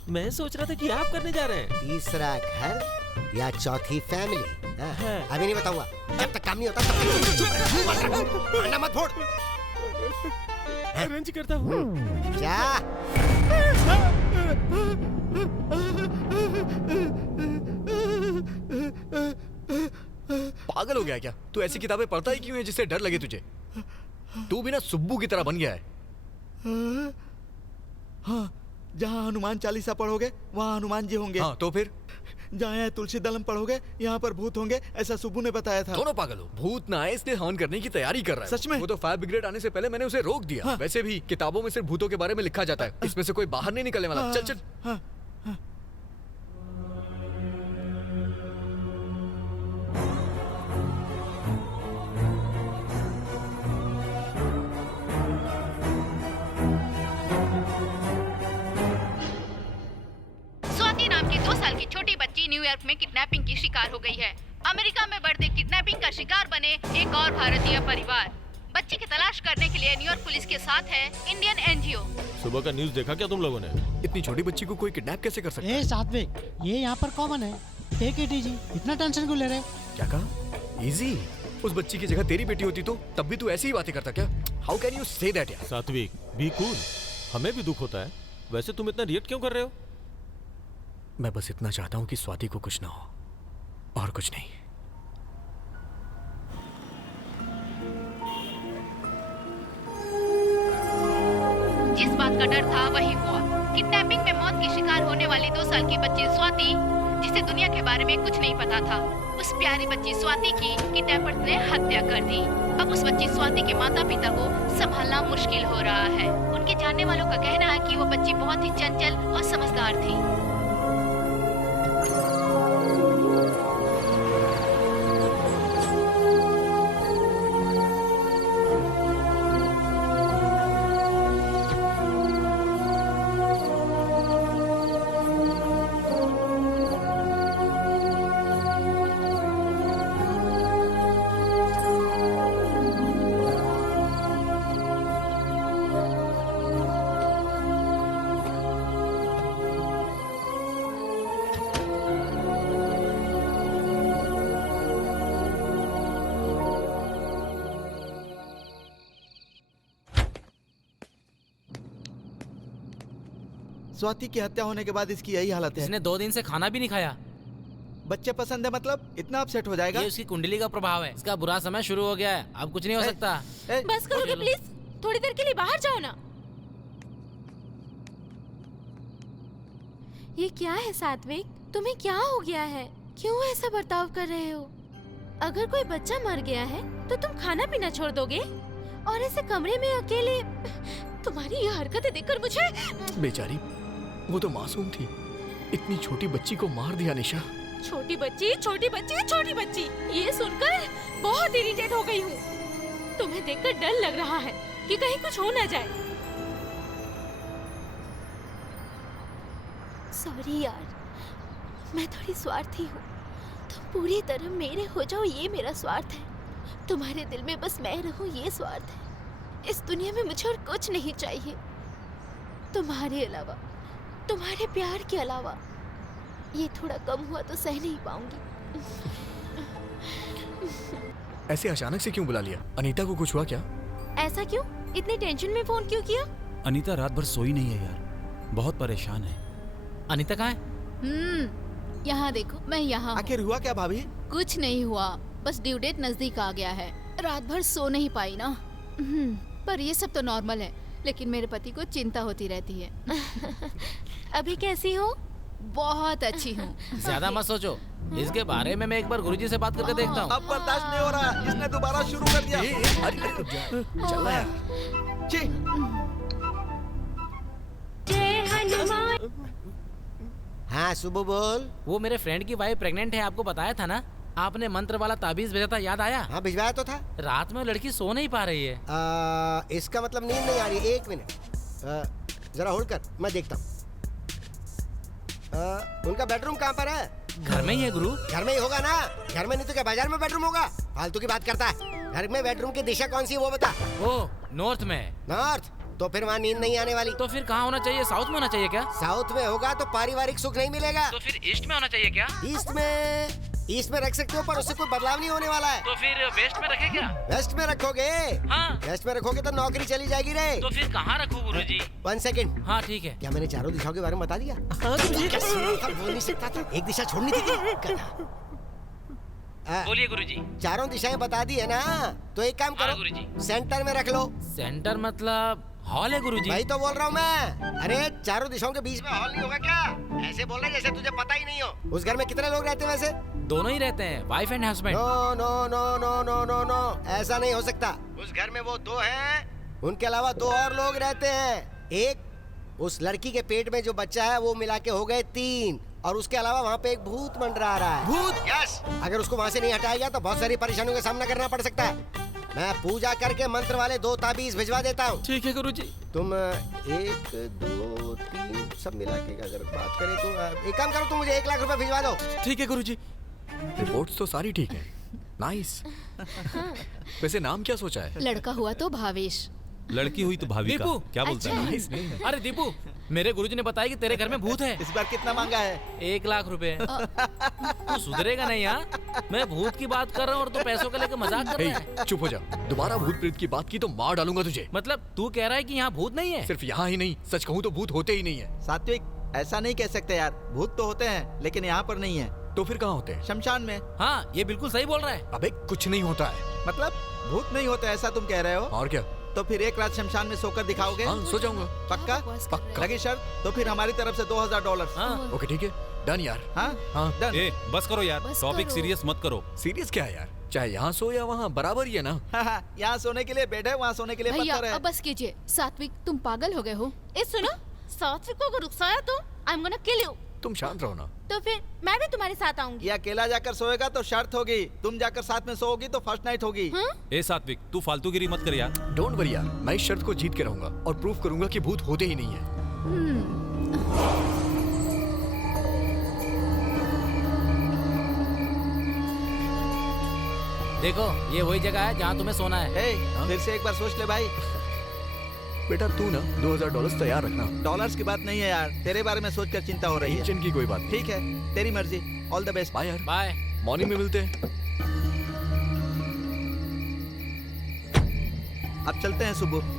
मैं सोच रहा था कि आप करने जा रहे हैं। 3रा घर या 4थी फैमिली? अभी नहीं बताऊंगा, जब तक काम नहीं होता तब तक अंडा मत फोड़। अरेंज करता हूँ। क्या? पागल हो गया क्या? तू ऐसी किताबें पढ़ता ही क्यों है जिससे डर लगे तुझे? तू भी ना सुब्बू की तरह बन गया है। हाँ, जहाँ हनुमान चालीसा पढ़ोगे वहाँ हनुमान जी होंगे। हाँ तो फिर? जहाँ तुलसी दलम पढ़ोगे यहाँ पर भूत होंगे, ऐसा सुब्बू ने बताया था। दोनों पागल हो। भूत ना आए इसलिए हवन करने की तैयारी कर रहा है। सच में? वो तो फायर ब्रिगेड आने से पहले मैंने उसे रोक दिया। हाँ। वैसे भी किताबों में सिर्फ भूतों के बारे में लिखा जाता है, इसमें से कोई बाहर नहीं निकलने वाला। चल चल। हाँ। स्वाति नाम की 2 साल की छोटी बच्ची न्यूयॉर्क में किडनैपिंग की शिकार हो गई है। अमेरिका में बढ़ते किडनैपिंग का शिकार बने एक और भारतीय परिवार। बच्ची की तलाश करने के लिए न्यूयॉर्क पुलिस के साथ है इंडियन एनजीओ। सुबह का न्यूज़ देखा क्या तुम लोगों ने? इतनी छोटी बच्ची को कोई किडनैप कैसे कर सकता है? सात्विक, ये यहाँ पर कॉमन है। टेक इट इजी, इतना टेंशन क्यों ले रहे? क्या कहा? इजी? उस बच्ची की जगह तेरी बेटी होती तो तब भी तू ऐसी ही बातें करता क्या? How can you say that यार? सात्विक, बी कूल। हमें भी दुख होता है। वैसे तुम इतना रिएक्ट क्यों कर रहे हो? मैं बस इतना चाहता हूं कि स्वाति को कुछ ना हो, और कुछ नहीं। जिस बात का डर था वही हुआ। किडनैपिंग में मौत की शिकार होने वाली 2 साल की बच्ची स्वाति, जिसे दुनिया के बारे में कुछ नहीं पता था, उस प्यारी बच्ची स्वाति की किडनैपर्स ने हत्या कर दी। अब उस बच्ची स्वाति के माता पिता को संभालना मुश्किल हो रहा है। उनके जानने वालों का कहना है कि वो बच्ची बहुत ही चंचल और समझदार थी। स्वाति की हत्या होने के बाद इसकी यही हालत है। इसने 2 दिन से खाना भी नहीं खाया। बच्चे पसंद है मतलब इतना अपसेट हो जाएगा? ये उसकी कुंडली का प्रभाव है। इसका बुरा समय शुरू हो गया है, अब कुछ नहीं हो सकता। बस करोगे प्लीज? थोड़ी देर के लिए बाहर जाओ ना। ये क्या है सात्विक? तुम्हें क्या हो गया है? क्यों ऐसा बर्ताव कर रहे हो? अगर कोई बच्चा मर गया है तो तुम खाना पीना छोड़ दोगे और ऐसे कमरे में अकेले? तुम्हारी ये हरकतें देखकर मुझे... बेचारी, वो तो मासूम थी। इतनी छोटी बच्ची को मार दिया निशा। छोटी बच्ची, छोटी बच्ची, छोटी बच्ची, ये सुनकर बहुत इरिटेट हो गई हूँ। तुम्हें देखकर डर लग रहा है कि कहीं कुछ हो ना जाए। सॉरी यार, मैं थोड़ी स्वार्थी हूँ। तुम पूरी तरह मेरे हो जाओ, ये मेरा स्वार्थ है। तुम्हारे दिल में बस मैं रहूँ, ये स्वार्थ है। इस दुनिया में मुझे और कुछ नहीं चाहिए तुम्हारे अलावा, तुम्हारे प्यार के अलावा। ये थोड़ा कम हुआ तो सह नहीं पाऊंगी। ऐसे अचानक से क्यों बुला लिया? अनीता को कुछ हुआ क्या? ऐसा क्यों? इतनी टेंशन में फोन क्यों किया? अनीता रात भर सोई नहीं है यार, बहुत परेशान है। अनीता कहाँ है? यहाँ देखो, मैं यहाँ। आखिर हुआ क्या भाभी? कुछ नहीं हुआ, बस ड्यू डेट नजदीक आ गया है। रात भर सो नहीं पाई ना। पर ये सब तो नॉर्मल है, लेकिन मेरे पति को चिंता होती रहती है। अभी कैसी हो? बहुत अच्छी हूँ। ज्यादा मत सोचो, इसके बारे में मैं एक बार गुरुजी से बात करके देखता हूँ। अब बर्दाश्त नहीं हो रहा, इसने दोबारा शुरू कर दिया। चल रहा है। जी। हाँ सुबह बोल। वो मेरे फ्रेंड की वाइफ प्रेग्नेंट है, आपको बताया था ना? आपने मंत्र वाला ताबीज भेजा था, याद आया? हाँ भिजवाया तो था। रात में लड़की सो नहीं पा रही है। इसका मतलब नींद नहीं आ रही। 1 मिनट जरा होल्ड कर, मैं देखता हूँ। उनका बेडरूम कहाँ पर है? घर में ही है गुरु। घर में ही होगा ना, घर में नहीं तो क्या बाजार में बेडरूम होगा? फालतू की बात करता है। घर में बेडरूम की दिशा कौन सी है वो बता। ओ, नॉर्थ में। नॉर्थ? तो फिर वहाँ नींद नहीं आने वाली। तो फिर कहाँ होना चाहिए? साउथ में होना चाहिए क्या? साउथ में होगा तो पारिवारिक सुख नहीं मिलेगा। तो फिर ईस्ट में होना चाहिए क्या? ईस्ट में रख सकते हो, पर उससे कोई बदलाव नहीं होने वाला है। तो फिर वेस्ट में रखे क्या? वेस्ट में रखोगे? हाँ। वेस्ट में रखोगे तो नौकरी चली जाएगी रे। तो फिर कहाँ रखूं गुरुजी? 1 सेकंड। हाँ ठीक है। क्या मैंने चारों दिशाओं के बारे में बता दिया? बोल नहीं सकता था, एक दिशा छोड़नी थी। बोलिए गुरुजी। चारों दिशाएं बता दी है ना, तो एक काम करो गुरुजी, सेंटर में रख लो। सेंटर मतलब हॉल है गुरुजी। वही तो बोल रहा हूँ मैं। अरे चारों दिशाओं के बीच में हॉल नहीं होगा क्या? ऐसे बोल रहे जैसे तुझे पता ही नहीं हो। उस घर में कितने लोग रहते हैं वैसे? दोनों ही रहते हैं, wife and husband. No no no no no no no, ऐसा नहीं हो सकता। उस घर में वो 2 हैं, उनके अलावा 2 और लोग रहते हैं। एक उस लड़की के पेट में जो बच्चा है वो मिला के हो गए 3, और उसके अलावा वहाँ पे एक भूत मंडरा रहा है। भूत? यस। अगर उसको वहाँ से नहीं हटाया गया तो बहुत सारी परेशानियों का सामना करना पड़ सकता है। मैं पूजा करके मंत्र वाले 2 ताबीज भिजवा देता हूँ। ठीक है गुरुजी। तुम 1 2 3 सब मिला के अगर बात करें तो एक काम करो, तुम मुझे 1 लाख रुपए भिजवा दो। ठीक है गुरुजी। रिपोर्ट्स तो सारी ठीक है। नाइस। वैसे नाम क्या सोचा है? लड़का हुआ तो भावेश, लड़की हुई तो भाभी का दीपू, क्या बोलता है? अच्छा। अरे दीपू, मेरे गुरुजी ने बताया कि तेरे घर में भूत है। इस बार कितना मांगा है? 1 लाख रुपए। तू सुधरेगा नहीं यार। मैं भूत की बात कर रहा हूँ और तू पैसों को लेकर मजाक कर रहा है। चुप हो जा, दोबारा भूत प्रेत की बात की तो मार डालूंगा तुझे। मतलब तू कह रहा है कि यहाँ भूत नहीं है? सिर्फ यहाँ ही नहीं, सच कहूँ तो भूत होते ही नहीं है। सात्विक, ऐसा नहीं कह सकते यार, भूत तो होते हैं लेकिन यहाँ पर नहीं है। तो फिर कहाँ होते हैं? शमशान में। हाँ, ये बिल्कुल सही बोल रहा है। अबे कुछ नहीं होता है। मतलब भूत नहीं होते ऐसा तुम कह रहे हो? और क्या? तो फिर 1 रात शमशान में सोकर दिखाओगे? हाँ, सो जाऊंगा। पक्का? पक्का। लगी शर्त? तो फिर हमारी तरफ से $2000। हाँ। ओके ठीक है, डन यार। हाँ हाँ डन। ए, बस करो यार, बस टॉपिक करो। सीरियस मत करो। सीरियस क्या है यार, चाहे यहाँ सो या वहाँ बराबर ही है ना। यहाँ सोने के लिए बेड है, वहाँ सोने के लिए भैया पत्थर है। अब बस कीजिए। सात्विक, तुम पागल हो गए हो? ए सुनो, सात्विक को अगर रुकसाया तो I am gonna kill you. तुम शांत रहो ना। तो फिर मैं भी तुम्हारे साथ आऊंगी। ये अकेला जाकर सोएगा तो शर्त होगी, तुम जाकर साथ में सोओगी तो फर्स्ट नाइट होगी। ए सात्विक, तू फालतूगिरी मत कर यार। डोंट वरी यार, मैं इस शर्त को जीत के रहूंगा और प्रूव करूंगा कि भूत होते ही नहीं है। देखो, ये वही जगह है जहाँ तुम्हें सोना है। फिर से एक बार सोच ले भाई। बेटा तू ना $2000 तैयार रखना। डॉलर्स की बात नहीं है यार, तेरे बारे में सोचकर चिंता हो रही है। टेंशन की कोई बात नहीं। ठीक है, तेरी मर्जी। All the best. बाय यार। बाय। मॉर्निंग में मिलते हैं। अब चलते हैं सुबह।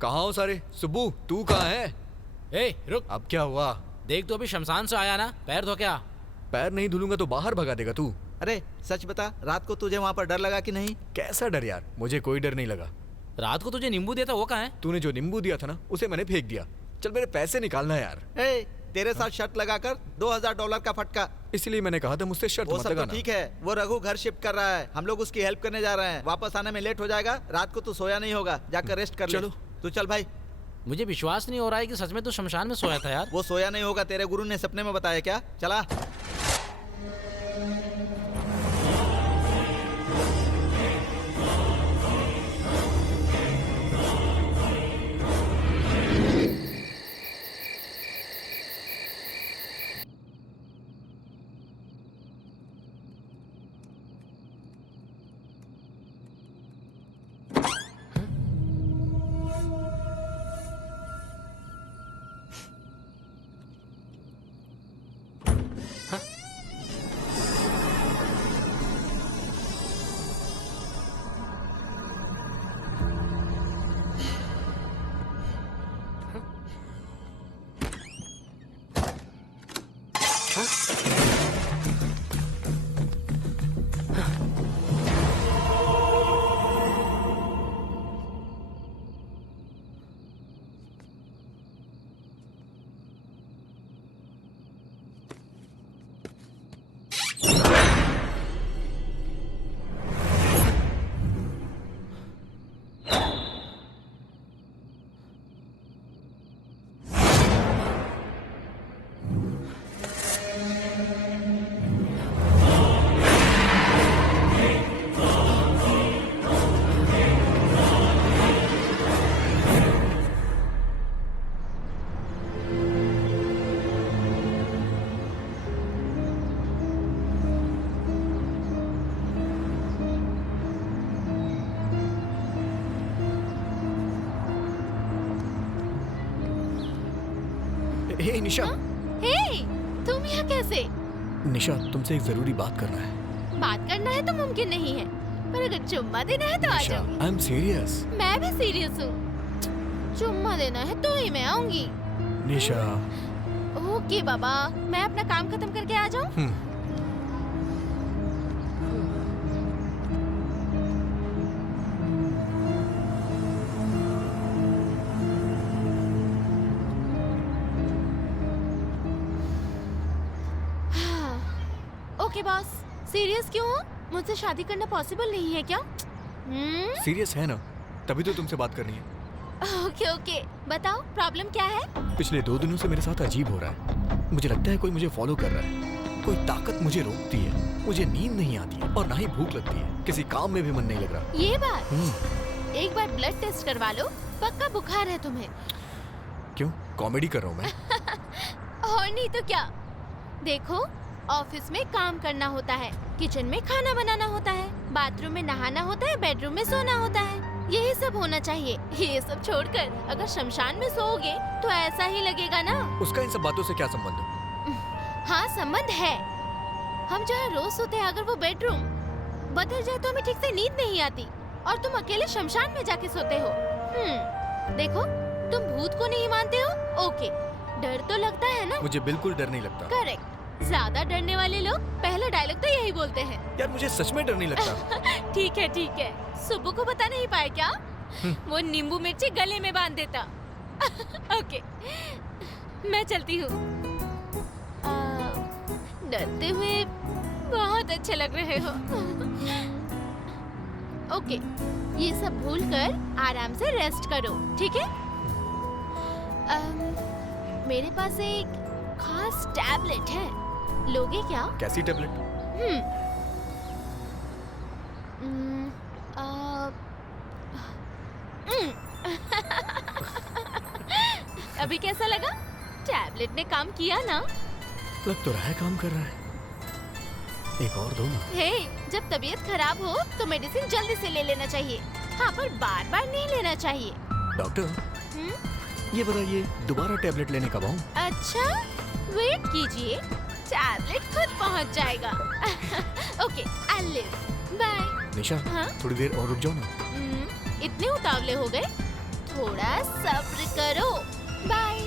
कहाँ हो सारे? सुब्बू तू कहाँ है? ए, रुक। अब क्या हुआ? देख, तो अभी शमशान से आया ना, पैर धो क्या? पैर नहीं धुलूंगा तो बाहर भगा देगा तू। अरे सच बता, रात को तुझे वहाँ पर डर लगा कि नहीं? कैसा डर यार, मुझे कोई डर नहीं लगा। रात को तुझे नींबू दिया था, वो कहाँ है? तूने जो नींबू दिया था ना, उसे मैंने फेंक दिया। चल मेरे पैसे निकालना यार। तेरे साथ शर्त लगाकर $2000 का फटका। इसलिए मैंने कहा था मुझसे शर्त वो मत सब तो लगाना। ठीक है, वो रघु घर शिफ्ट कर रहा है, हम लोग उसकी हेल्प करने जा रहे हैं। वापस आने में लेट हो जाएगा, रात को तू सोया नहीं होगा, जाकर रेस्ट कर ले। चलो। तू चल भाई। मुझे विश्वास नहीं हो रहा है कि सच में तू शमशान में सोया था यार। वो सोया नहीं होगा, तेरे गुरु ने सपने में बताया क्या? चला। हे निशा। हे, तुम यहाँ कैसे? निशा, तुमसे एक जरूरी बात करना है। बात करना है तो मुमकिन नहीं है, पर अगर चुम्मा देना है तो आ जाओ। I am serious. मैं भी सीरियस हूँ। चुम्मा देना है तो ही मैं आऊंगी। निशा। ओके बाबा, मैं अपना काम खत्म करके आ जाऊँ? ओके बॉस, सीरियस क्यों हो? मुझसे शादी करना पॉसिबल नहीं है क्या? सीरियस है ना, तभी तो तुमसे बात करनी है। ओके ओके, बताओ प्रॉब्लम क्या है? पिछले 2 दिनों से मेरे साथ अजीब हो रहा है। मुझे लगता है कोई मुझे फॉलो कर रहा है। कोई ताकत मुझे रोकती है। मुझे नींद नहीं आती है और ना ही भूख लगती है। किसी काम में भी मन नहीं लग रहा। ये बात, एक बार ब्लड टेस्ट करवा लो, पक्का बुखार है तुम्हें। क्यों, कॉमेडी कर रहा हूँ मैं? और नहीं तो क्या। देखो, ऑफिस में काम करना होता है, किचन में खाना बनाना होता है, बाथरूम में नहाना होता है, बेडरूम में सोना होता है। यही सब होना चाहिए। ये सब छोड़कर अगर शमशान में सोओगे तो ऐसा ही लगेगा ना। उसका इन सब बातों से क्या संबंध है? हाँ संबंध है। हम जहाँ रोज सोते हैं, अगर वो बेडरूम बदल जाए तो हमें ठीक से नींद नहीं आती, और तुम अकेले शमशान में जाके सोते हो। देखो, तुम भूत को नहीं मानते हो, ओके, डर तो लगता है ना? मुझे बिल्कुल डर नहीं लगता। करेक्ट। ज्यादा डरने वाले लोग पहला डायलॉग तो यही बोलते हैं। यार मुझे सच में डर नहीं लगता। ठीक है। सुबह को बता नहीं पाए क्या? वो नींबू मिर्ची गले में बांध देता। ओके, मैं चलती हूँ। डरते हुए बहुत अच्छे लग रहे हो। ओके, ये सब भूलकर आराम से रेस्ट करो, ठीक है? मेरे पास एक खास टैबलेट है, लोगे क्या? कैसी टैबलेट? अभी कैसा लगा? टैबलेट ने काम किया ना? लग तो रहा है काम कर रहा है। एक और दो ना। हे, जब तबीयत खराब हो तो मेडिसिन जल्दी से ले लेना चाहिए। हाँ, पर बार बार नहीं लेना चाहिए। डॉक्टर, ये बताइए दोबारा टैबलेट लेने कब आऊं? अच्छा, वेट कीजिए, टैबलेट खुद पहुंच जाएगा। Okay, I live. बाय। निशा, थोड़ी देर और रुक जाओ ना। इतने उतावले हो गए? थोड़ा सब्र करो। बाय।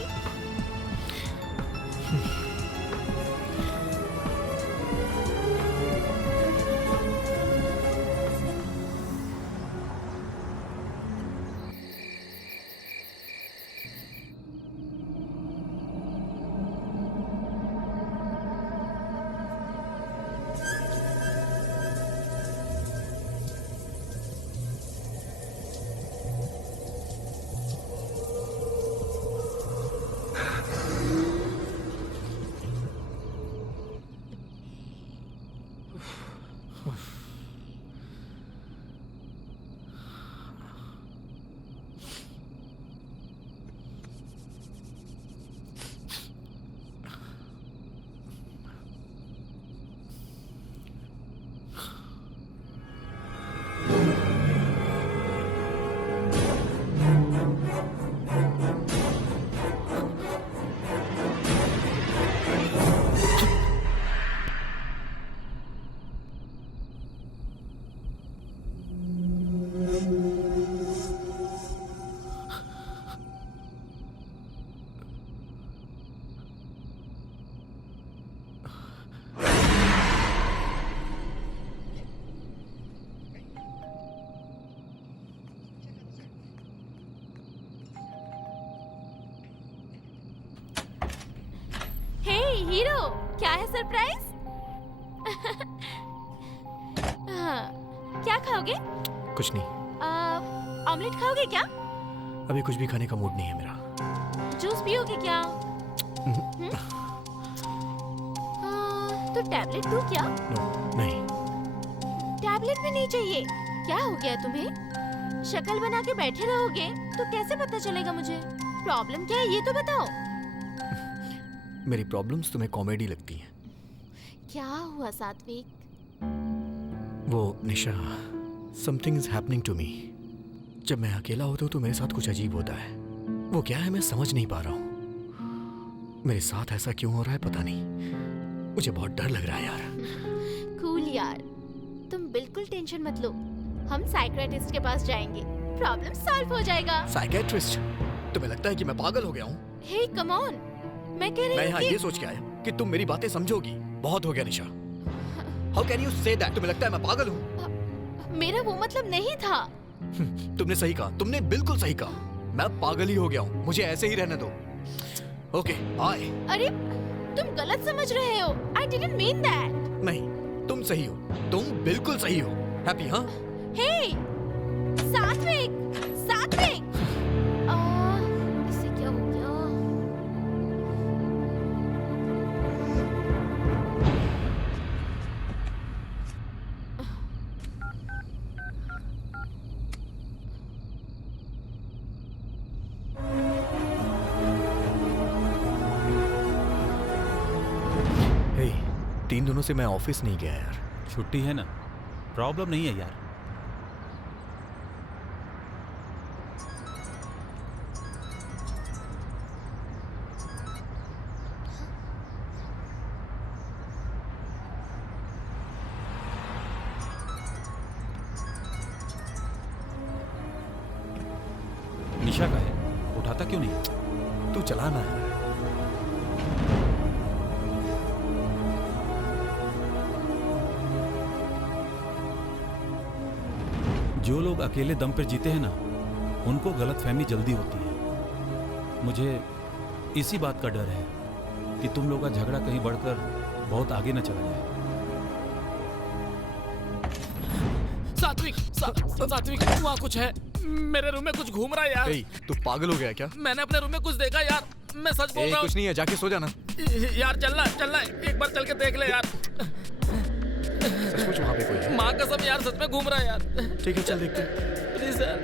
हीरो, क्या है सरप्राइज? क्या खाओगे? कुछ नहीं। ऑमलेट खाओगे क्या? अभी कुछ भी खाने का मूड नहीं है मेरा। जूस पियोगे क्या? तो टैबलेट दूं क्या? नहीं। टैबलेट भी नहीं चाहिए? क्या हो गया तुम्हें? शक्ल बना के बैठे रहोगे तो कैसे पता चलेगा मुझे? प्रॉब्लम क्या है ये तो बताओ। मेरी प्रॉब्लम्स तुम्हें कॉमेडी लगती हैं। क्या हुआ सात्विक? वो Nisha, something is happening to me. जब मैं अकेला होता हूँ तो मेरे साथ कुछ अजीब होता है। वो क्या है मैं समझ नहीं पा रहा हूँ। मेरे साथ ऐसा क्यों हो रहा है पता नहीं, मुझे बहुत डर लग रहा है यार। कूल यार, तुम बिल्कुल टेंशन मत लो, हम साइकियाट्रिस्ट के पास जाएंगे, प्रॉब्लम सॉल्व हो जाएगा। साइकियाट्रिस्ट? तुम्हें लगता है कि मैं पागल हो गया हूँ? हे कम ऑन, मैं कह रही मैं हूँ यहाँ कि ये सोच के आया कि तुम मेरी बातें समझोगी। बहुत हो गया Nisha. How can you say that? तुम्हें लगता है मैं पागल हूँ? मेरा वो मतलब नहीं था। तुमने सही कहा, तुमने बिल्कुल सही कहा। मैं पागल ही हो गया हूँ, मुझे ऐसे ही रहने दो। Okay bye. अरे तुम गलत समझ रहे हो, आई डिडंट मीन दैट। नहीं, तुम सही हो, तुम बिल्कुल सही हो। हैप्पी? हाँ। हे सात्विक, सात्विक, इससे क्या हो गया? हे, 3 दिनों से मैं ऑफिस नहीं गया यार। छुट्टी है ना, प्रॉब्लम नहीं है यार। निशा का है, उठाता क्यों नहीं? तू चलाना है। जो लोग अकेले दम पर जीते हैं ना, उनको गलतफहमी जल्दी होती है। मुझे इसी बात का डर है कि तुम लोग का झगड़ा कहीं बढ़कर बहुत आगे न चला जाए। सात्विक, वहाँ कुछ है। मेरे रूम में कुछ घूम रहा है यार। तू पागल हो गया क्या? मैंने अपने रूम में कुछ देखा यार, मैं सच बोल रहा हूँ। कुछ नहीं है, जाके सो जाना। यार चलना है, एक बार चल के देख ले यार। सचमुच वहाँ पे कोई है? माँ कसम यार, सच में घूम रहा है यार। ठीक है, चल देखते हैं। Please sir.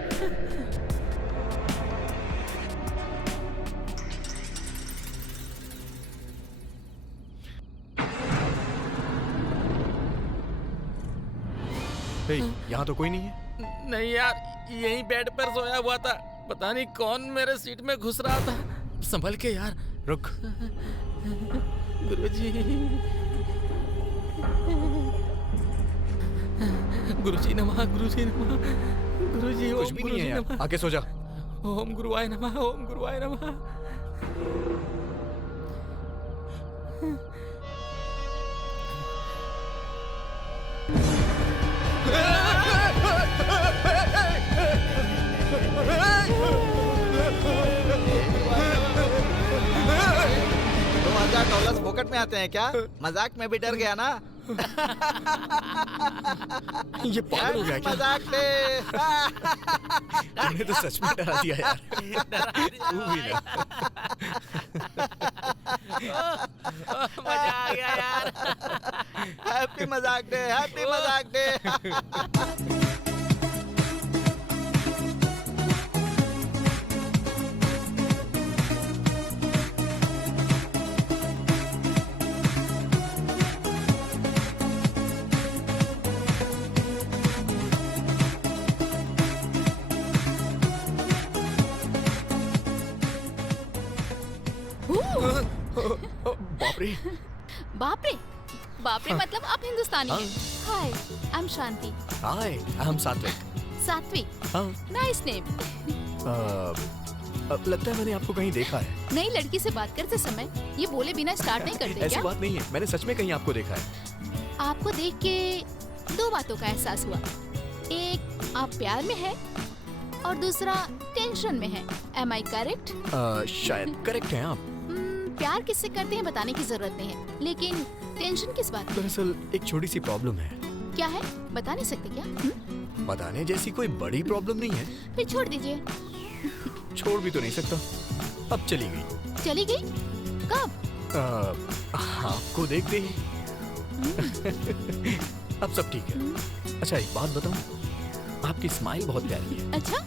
यहाँ तो कोई नहीं है। नहीं यार, यहीं बेड पर सोया हुआ था, पता नहीं कौन मेरे सीट में घुस रहा था। संभल के यार। रुक। गुरुजी, गुरुजी नमः, गुरुजी नमः, गुरुजी कुछ भी नहीं है यार, आके सो जा। ओम गुरुवाय नमः, ओम गुरुवाय नमः। $2000 पॉकेट में आते हैं क्या? मजाक में भी डर गया ना? ये पागल हो गया क्या? मजाक थे। तूने तो सच में डरा दिया यार। तू भी ना। मजा आ गया यार। हैप्पी मजाक डे, हैप्पी मजाक डे। बाप रे। बाप रे मतलब आप हिंदुस्तानी हैं। हाय, I am Shanti. Hi, I am सात्विक। सात्विक, हाँ। Nice name. लगता है मैंने आपको कहीं देखा है। नई लड़की से बात करते समय ये बोले बिना स्टार्ट नहीं करते ऐसी क्या? बात नहीं है, मैंने सच में कहीं आपको देखा है। आपको देख के 2 बातों का एहसास हुआ। एक, आप प्यार में हैं और दूसरा टेंशन में हैं। Am I correct? शायद करेक्ट हैं आप। प्यार किससे करते हैं बताने की जरूरत नहीं है, लेकिन टेंशन किस बात की? दरअसल एक छोटी सी प्रॉब्लम है। क्या है, बता नहीं सकते क्या? बताने जैसी कोई बड़ी प्रॉब्लम नहीं है। फिर छोड़ दीजिए। छोड़ भी तो नहीं सकता। अब चली गई। चली गई? कब? आपको देखते ही। अब सब ठीक है। अच्छा एक बात बताऊं, आपकी स्माइल बहुत प्यारी है। अच्छा,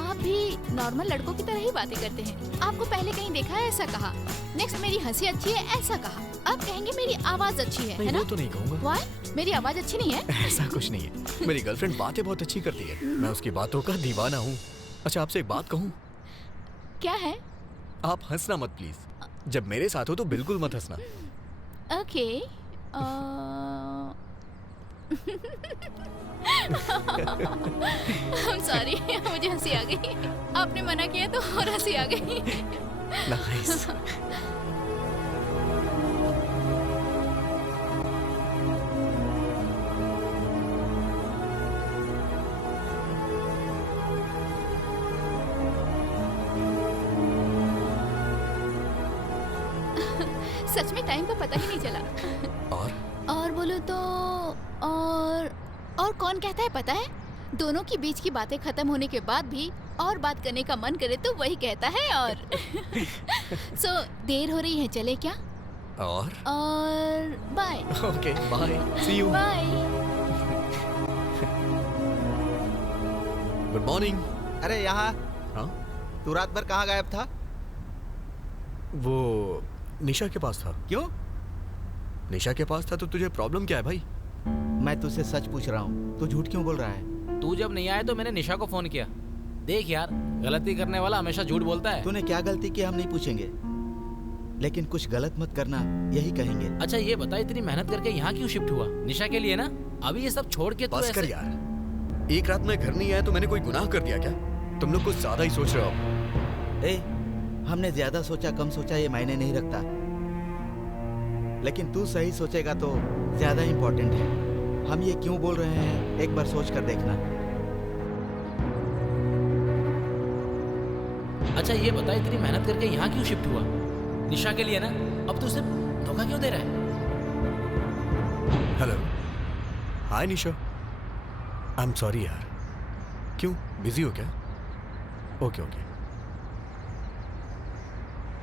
आप भी नॉर्मल लड़कों की तरह ही बातें करते हैं। आपको पहले कहीं देखा है ऐसा कहा, नेक्स्ट मेरी हंसी अच्छी है ऐसा कहा, अब कहेंगे मेरी आवाज अच्छी है ना? वो तो नहीं कहूँगा। Why? मेरी आवाज अच्छी नहीं है? ऐसा कुछ नहीं है, मेरी गर्लफ्रेंड बातें बहुत अच्छी करती है, मैं उसकी बातों का दीवाना हूँ। अच्छा आपसे एक बात कहूँ? क्या है? आप हंसना मत प्लीज। जब मेरे साथ हो तो बिल्कुल मत हंसना। ओके। सॉरी, मुझे हंसी आ गई। आपने मना किया तो और हंसी आ गई। नाइस। सच में टाइम का पता ही नहीं चला। और बोलो तो और कौन कहता है पता है, दोनों की बीच की बातें खत्म होने के बाद भी और बात करने का मन करे तो वही कहता है। और सो देर हो रही है, चले क्या? और bye. Okay bye, see you. Bye. Good morning. अरे यहाँ। हाँ? तू रात भर कहाँ गायब था? वो निशा के पास था। क्यों? निशा के पास था तो तुझे प्रॉब्लम क्या है भाई? मैं तुझसे सच पूछ रहा हूँ, तू झूठ क्यों बोल रहा है? तू जब नहीं आया तो मैंने निशा को फोन किया। देख यार, गलती करने वाला हमेशा झूठ बोलता है। तूने क्या गलती की हम नहीं पूछेंगे, लेकिन कुछ गलत मत करना यही कहेंगे। अच्छा ये बता, इतनी मेहनत करके यहाँ क्यों शिफ्ट हुआ? निशा के लिए ना? अभी ये सब छोड़ के तू बस कर यार, एक रात में घर नहीं आया तो मैंने कोई गुनाह कर दिया क्या? तुम लोग कुछ ज्यादा ही सोच रहे हो। ए, हमने ज्यादा सोचा कम सोचा ये मायने नहीं रखता, लेकिन तू सही सोचेगा तो ज्यादा इम्पोर्टेंट है। हम ये क्यों बोल रहे हैं एक बार सोच कर देखना। अच्छा ये बता, इतनी मेहनत करके यहाँ क्यों शिफ्ट हुआ? निशा के लिए ना? अब तू सिर्फ धोखा क्यों दे रहा है? Hello, hi Nisha. I am sorry यार। क्यों, बिजी हो क्या? ओके ओके,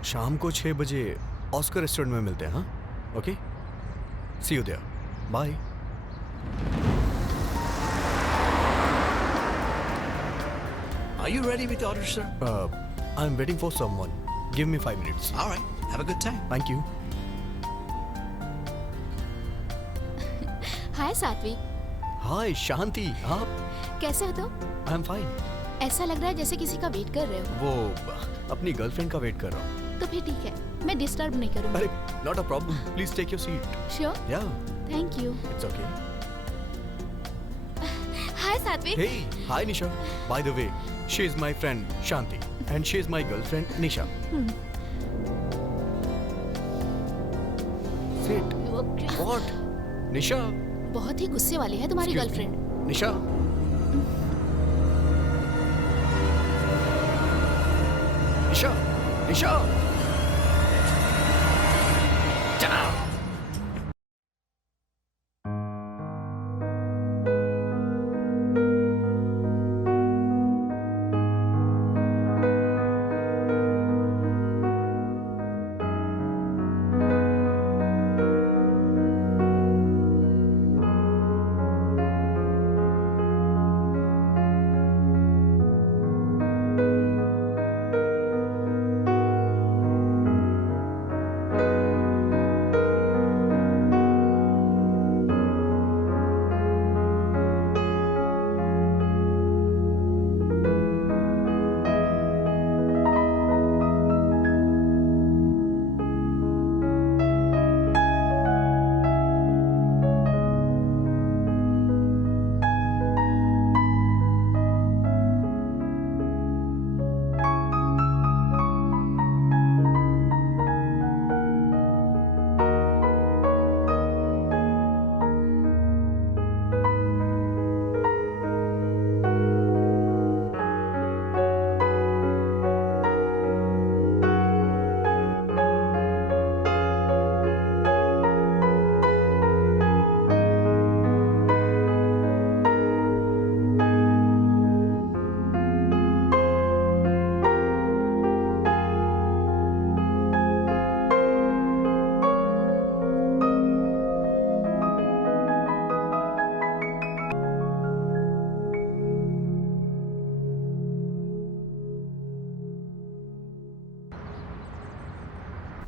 शाम को 6 बजे ऑस्कर रेस्टोरेंट में मिलते हैं। हाँ okay, see you there, bye. Are you ready with the order, sir? I'm waiting for someone. Give me 5 minutes. All right. Have a good time. Thank you. हाय सात्विक। हाय शांति, आप कैसे हो तुम? I'm fine. ऐसा लग रहा है जैसे किसी का वेट कर रहे हो। वो अपनी गर्लफ्रेंड का वेट कर रहा हूँ। तो फिर ठीक है, मैं डिस्टर्ब नहीं करूँगी। अरे not a problem. Please take your seat. Sure? Yeah. Thank you. It's okay. हाय सात्विक। Hey, hi Nisha. By the way, she is my friend Shanti and she is my girlfriend Nisha. Sit. What? Nisha. बहुत ही गुस्से वाली है तुम्हारी girlfriend. निशा। निशा, निशा।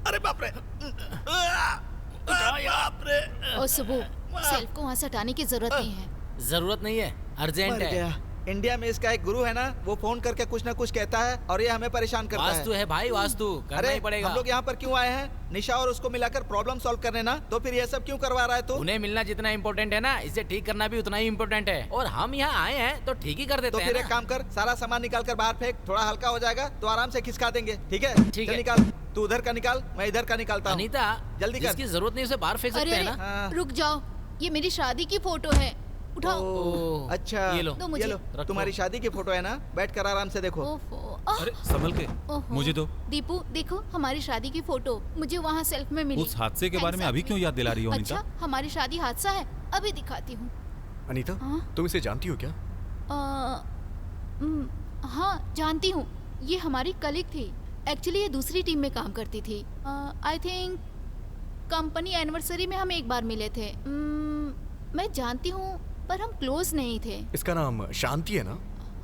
अरे बाप रे! बाप रे! और सुबह सेल्फ को वहाँ से हटाने की जरूरत नहीं है। जरूरत नहीं है, अर्जेंट है। इंडिया में इसका एक गुरु है ना, वो फोन करके कुछ ना कुछ कहता है और ये हमें परेशान करता है। वास्तु है भाई, वास्तु करना अरे ही पड़ेगा। हम लोग यहाँ पर क्यों आए हैं? निशा और उसको मिलाकर प्रॉब्लम सॉल्व करने ना, तो फिर ये सब क्यों करवा रहा है तू? उन्हें मिलना जितना इम्पोर्टेंट है ना, इसे ठीक करना भी उतना ही इम्पोर्टेंट है। और हम यहाँ आए हैं तो ठीक ही कर देते तो हैं फिर ना। एक काम कर, सारा सामान निकाल कर बाहर फेंक, थोड़ा हल्का हो जाएगा तो आराम से खिसका देंगे। ठीक है? ठीक चल है। निकाल, तू उधर का निकाल, मैं इधर का निकालता हूँ। अनीता, जल्दी कर। जिसकी जरूरत नहीं उसे बाहर फेंक सकते अरे हैं ना। रुक जाओ, ये मेरी शादी की फोटो है, उठाओ। ओह, अच्छा ये लो, दो मुझे। ये लो, रखो। तुम्हारी शादी की फोटो है ना, बैठ कर आराम से देखो। ओफो, अरे संभल के, ओहो। मुझे दो। दीपू देखो, हमारी शादी की फोटो मुझे वहाँ सेल्फ में मिली। उस हादसे के बारे में अभी क्यों याद दिला रही हो अनीता? अच्छा, हमारी शादी हादसा है, अभी दिखाती हूँ। अनीता, हाँ? तुम इसे जानती हो क्या? हाँ जानती हूँ, ये हमारी कलीग थी। एक्चुअली ये दूसरी टीम में काम करती थी। आई थिंक कंपनी एनिवर्सरी में हम एक बार मिले थे। मैं जानती हूँ पर हम क्लोज नहीं थे। इसका नाम शांति है ना?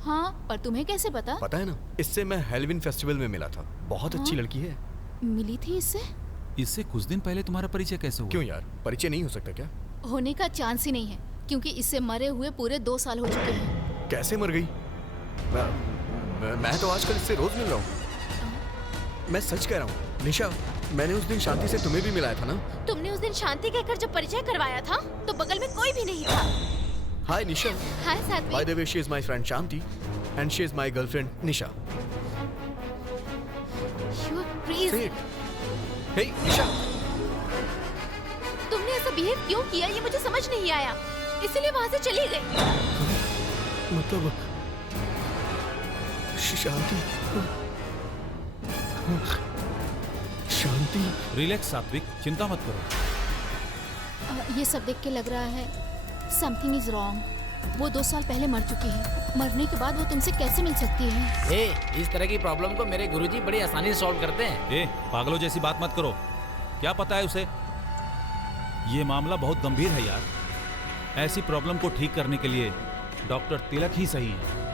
हाँ, पर तुम्हें कैसे पता? पता है ना, इससे मैं हेलोवीन फेस्टिवल में मिला था। बहुत अच्छी हाँ? लड़की है। मिली थी इससे? इससे कुछ दिन पहले तुम्हारा परिचय कैसे हुआ? क्यों यार, परिचय नहीं हो सकता क्या? होने का चांस ही नहीं है, क्योंकि इससे मरे हुए पूरे 2 साल हो चुके हैं। कैसे मर गई? मैं तो आजकल इससे रोज मिल रहा हूँ। मैं सच कह रहा हूँ निशा, मैंने उस दिन शांति से तुम्हें भी मिलाया था ना? तुमने उस दिन शांति कहकर जब परिचय करवाया था तो बगल में कोई भी नहीं था। हाय निशा। हाय सात्विक। By the way, she is my friend Shanti and she is my girlfriend Nisha. You are crazy. हे निशा। तुमने ऐसा बिहेव क्यों किया ये मुझे समझ नहीं आया, इसीलिए वहाँ से चली गई। मतलब शांति शांति। रिलैक्स सात्विक, चिंता मत करो। ये सब देख के लग रहा है समथिंग इज रॉन्ग। वो 2 साल पहले मर चुकी है, मरने के बाद वो तुमसे कैसे मिल सकती है? इस तरह की प्रॉब्लम को मेरे गुरुजी बड़ी आसानी से सॉल्व करते हैं। पागलों जैसी बात मत करो। क्या पता है उसे? ये मामला बहुत गंभीर है यार। ऐसी प्रॉब्लम को ठीक करने के लिए डॉक्टर तिलक ही सही है।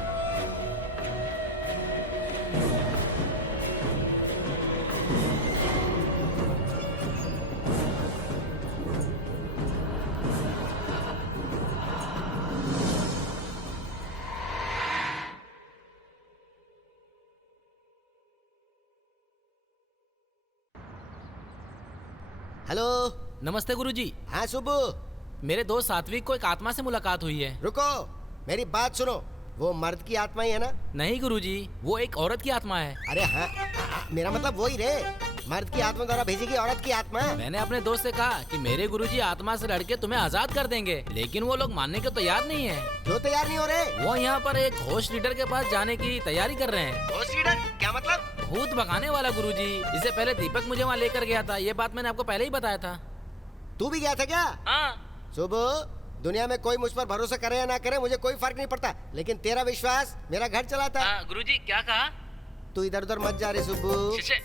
हेलो। नमस्ते गुरुजी। हाँ सुबू। मेरे दोस्त सात्विक को एक आत्मा से मुलाकात हुई है। रुको, मेरी बात सुनो। वो मर्द की आत्मा ही है ना? नहीं गुरुजी, वो एक औरत की आत्मा है। अरे हाँ, मेरा मतलब वही रे, मर्द की आत्मा द्वारा भेजी गई औरत की आत्मा। मैंने अपने दोस्त से कहा कि मेरे गुरुजी आत्मा से लड़के तुम्हें आजाद कर देंगे, लेकिन वो लोग मानने को तैयार नहीं है। क्यों तैयार नहीं हो रहे? वो यहाँ पर एक होस्ट लीडर के पास जाने की तैयारी कर रहे हैं। होस्ट लीडर क्या मतलब? भूत भगाने वाला गुरुजी। इससे पहले दीपक मुझे वहाँ लेकर गया था, ये बात मैंने आपको पहले ही बताया था। तू भी गया था क्या? हाँ। सुबह, दुनिया में कोई मुझ पर भरोसा करे या ना करे मुझे कोई फर्क नहीं पड़ता, लेकिन तेरा विश्वास मेरा घर चलाता। गुरुजी क्या कहा? तू इधर उधर मत जा रे सुब्बू।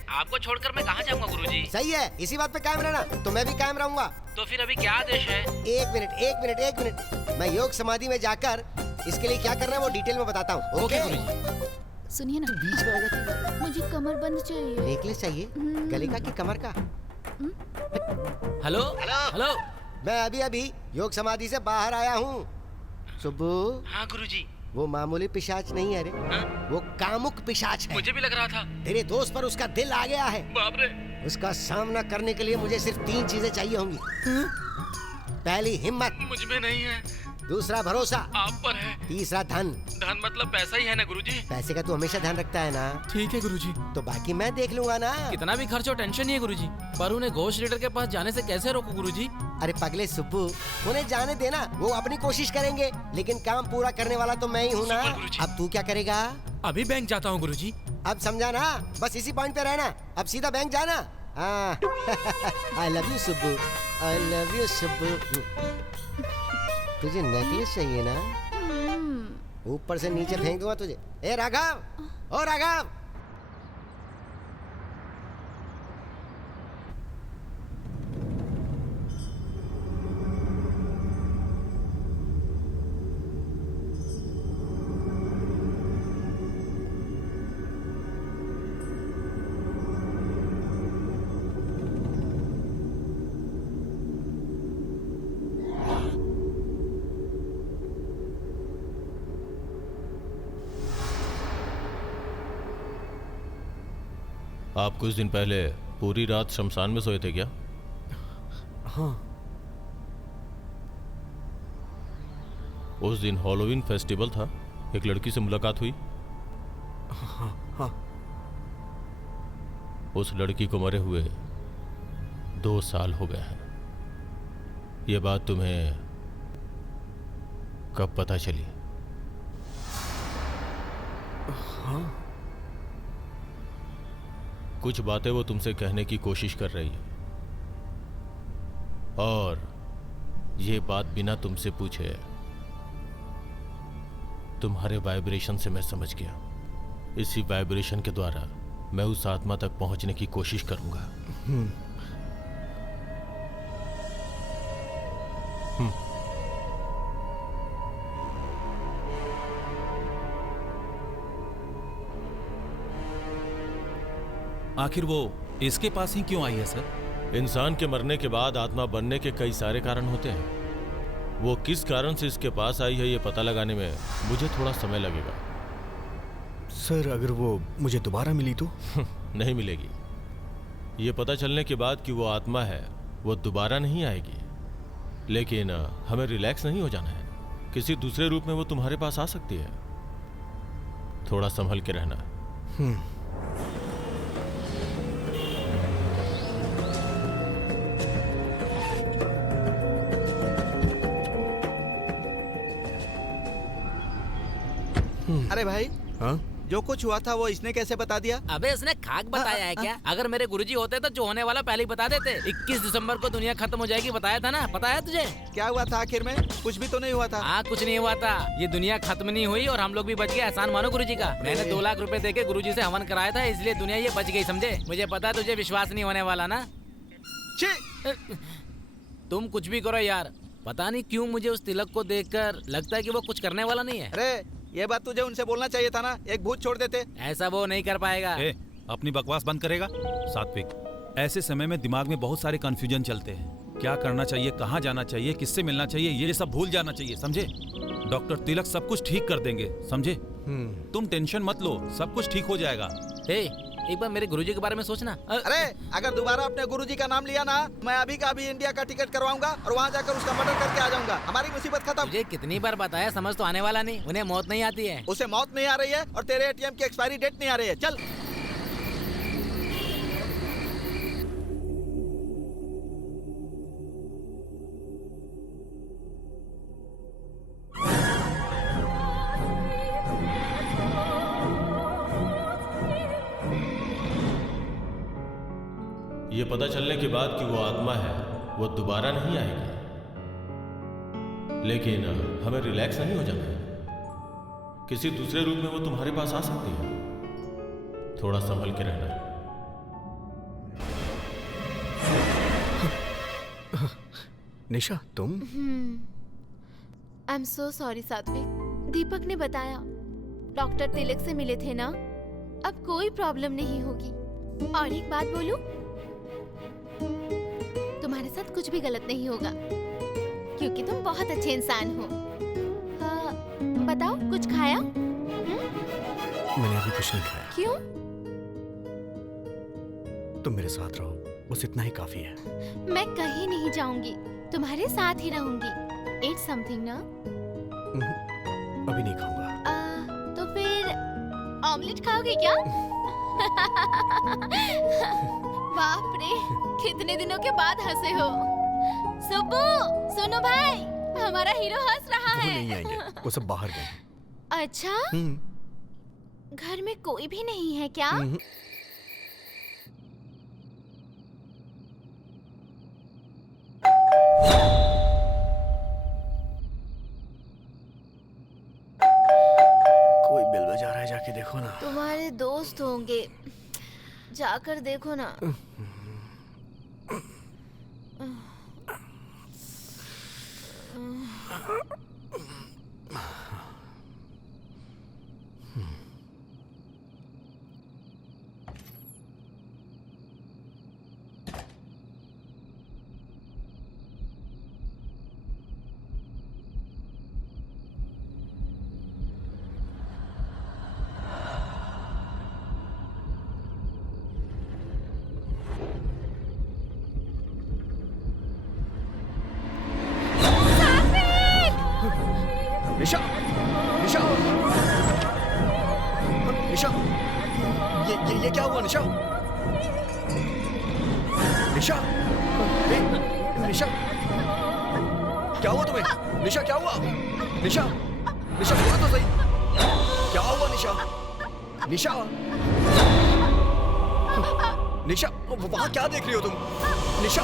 आपको छोड़कर मैं कहाँ जाऊँगा गुरुजी? सही है, इसी बात पे कायम रहना, तो मैं भी कायम रहूंगा। तो फिर अभी क्या आदेश है? एक मिनट, मैं योग समाधि में जाकर इसके लिए क्या करना है वो डिटेल में बताता हूँ। ओके गुरुजी। सुनिए ना, बीच में आ जाती। मुझे कमर बंद चाहिए। नेकलेस चाहिए? गले का कि कमर का? Hello hello. मैं अभी योग समाधि से बाहर आया हूँ। सुब्बू। हाँ गुरुजी। वो मामूली पिशाच नहीं है रे, वो कामुक पिशाच है। मुझे भी लग रहा था। तेरे दोस्त पर उसका दिल आ गया है। बाप रे। उसका सामना करने के लिए मुझे सिर्फ 3 चीजें चाहिए होंगी। पहली हिम्मत, मुझ में नहीं है। दूसरा भरोसा, आप पर है। तीसरा धन। धन मतलब पैसा ही है ना गुरुजी? पैसे का तू हमेशा ध्यान रखता है ना? ठीक है गुरुजी। तो बाकी मैं देख लूंगा ना। कितना भी खर्च हो टेंशन नहीं है गुरुजी, पर उन्हें घोष लीडर के पास जाने से कैसे रोकूं गुरुजी? अरे पगले सुब्बू, उन्हें जाने देना, वो अपनी कोशिश करेंगे, लेकिन काम पूरा करने वाला तो मैं ही हूँ ना। अब तू क्या करेगा? अभी बैंक जाता हूँ गुरुजी। अब समझा ना, बस इसी पॉइंट पे रहना, अब सीधा बैंक जाना। I love you Subbu, I love you Subbu. तुझे नेकलेस चाहिए ना? ऊपर से नीचे फेंक दूंगा तुझे। ए राघव, ओ राघव। आप कुछ दिन पहले पूरी रात शमशान में सोए थे क्या? हाँ। उस दिन हॉलोवीन फेस्टिवल था, एक लड़की से मुलाकात हुई। हाँ हाँ। उस लड़की को मरे हुए 2 साल हो गए हैं। ये बात तुम्हें कब पता चली? हाँ। कुछ बातें वो तुमसे कहने की कोशिश कर रही है, और ये बात बिना तुमसे पूछे तुम्हारे वाइब्रेशन से मैं समझ गया। इसी वाइब्रेशन के द्वारा मैं उस आत्मा तक पहुंचने की कोशिश करूंगा। आखिर वो इसके पास ही क्यों आई है सर? इंसान के मरने के बाद आत्मा बनने के कई सारे कारण होते हैं। वो किस कारण से इसके पास आई है ये पता लगाने में मुझे थोड़ा समय लगेगा। सर अगर वो मुझे दोबारा मिली तो? नहीं मिलेगी। ये पता चलने के बाद कि वो आत्मा है, वो दोबारा नहीं आएगी। लेकिन हमें रिलैक्स नहीं हो जाना है। किसी दूसरे रूप में वो तुम्हारे पास आ सकती है। थोड़ा संभल के रहना। अरे भाई, हाँ? जो कुछ हुआ था वो इसने कैसे बता दिया? अबे इसने खाक बताया है क्या? अगर मेरे गुरुजी होते तो जो होने वाला पहले ही बता देते। 21 दिसंबर को दुनिया खत्म हो जाएगी, बताया था ना? पता है तुझे? क्या हुआ था आखिर में? कुछ भी तो नहीं हुआ था। हाँ, कुछ नहीं हुआ था। ये दुनिया खत्म नहीं हुई और हम लोग भी बच गए। एहसान मानो गुरुजी का। मैंने 2 लाख रुपए देके गुरुजी से हवन कराया था, इसलिए दुनिया ये बच गई, समझे? मुझे पता है तुझे विश्वास नहीं होने वाला ना। तुम कुछ भी करो यार, पता नहीं क्यों मुझे उस तिलक को देखकर लगता है कि वो कुछ करने वाला नहीं है। अरे ये बात तुझे उनसे बोलना चाहिए था ना, एक भूत छोड़ देते। ऐसा वो नहीं कर पाएगा। अपनी बकवास बंद करेगा? सात्विक, ऐसे समय में दिमाग में बहुत सारे कंफ्यूजन चलते हैं। क्या करना चाहिए, कहाँ जाना चाहिए, किससे मिलना चाहिए, ये सब भूल जाना चाहिए, समझे? डॉक्टर तिलक सब कुछ ठीक कर देंगे, समझे? तुम टेंशन मत लो, सब कुछ ठीक हो जाएगा। एक बार मेरे गुरुजी के बारे में सोचना। अरे अगर दोबारा अपने गुरुजी का नाम लिया ना, मैं अभी का अभी इंडिया का टिकट करवाऊंगा और वहाँ जाकर उसका मर्डर करके आ जाऊंगा। हमारी मुसीबत खत्म। मुझे कितनी बार बताया, समझ तो आने वाला नहीं। उन्हें मौत नहीं आती है। उसे मौत नहीं आ रही है और तेरे एटीएम की एक्सपायरी डेट नहीं आ रही है। चल। ये पता चलने के बाद कि वो आत्मा है, वो दोबारा नहीं आएगी। लेकिन हमें रिलैक्स नहीं हो जाना है। किसी दूसरे रूप में वो तुम्हारे पास आ सकती है। थोड़ा संभल के रहना। निशा, तुम? आई एम सो सॉरी सात्विक। दीपक ने बताया, डॉक्टर तिलक से मिले थे ना, अब कोई प्रॉब्लम नहीं होगी। और एक बात बोलूं, तुम्हारे साथ कुछ भी गलत नहीं होगा, क्योंकि तुम बहुत अच्छे इंसान हो। बताओ, कुछ खाया? मैंने अभी कुछ नहीं खाया। क्यों? तुम मेरे साथ रहो, बस इतना ही काफी है। मैं कहीं नहीं जाऊंगी, तुम्हारे साथ ही रहूंगी। Eat something ना? अभी नहीं खाऊंगा। तो फिर ऑमलेट खाओगे क्या? बाप रे, कितने दिनों के बाद हंसे हो। सुब्बू, सुनो भाई, हमारा हीरो हंस रहा है। वो नहीं आएंगे, वो सब बाहर गए। अच्छा? घर में कोई भी नहीं है क्या? कोई बेल बजा रहा है, जाके देखो ना। तुम्हारे दोस्त होंगे, जाकर देखो ना। हुआ निशा? निशा, निशा, क्या हुआ तुम्हें? निशा क्या हुआ? निशा, निशा बोलो तो सही, क्या हुआ निशा? निशा, निशा, वहां क्या देख रही हो तुम? निशा,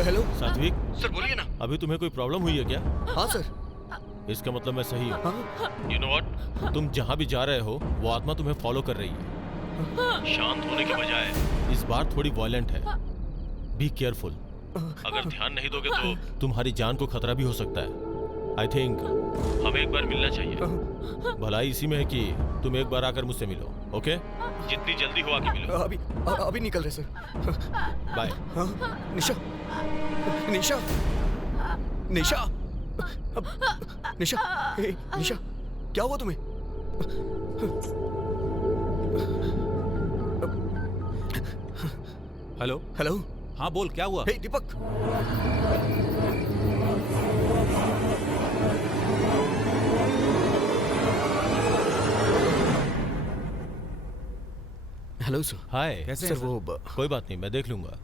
हेलो सात्विक, सर बोलिए ना। अभी तुम्हें कोई प्रॉब्लम हुई है क्या? हाँ सर। इसका मतलब मैं सही हूँ। You know what? तुम जहाँ भी जा रहे हो वो आत्मा तुम्हें फॉलो कर रही है। शांत होने के बजाय इस बार थोड़ी वायलेंट है। Be careful. अगर ध्यान नहीं दोगे तो तुम्हारी जान को खतरा भी हो सकता है। आई थिंक हमें एक बार मिलना चाहिए। भलाई इसी में है कि तुम एक बार आकर मुझसे मिलो, ओके? जितनी जल्दी हो आके मिलो। अभी निकल रहे सर। बाय। निशा, निशा, निशा, निशा, निशा, क्या हुआ तुम्हें? Hello hello. हाँ बोल, क्या हुआ? Hey Deepak. Hello sir. Hi. कैसे सर हैं वो कोई बात नहीं, मैं देख लूंगा।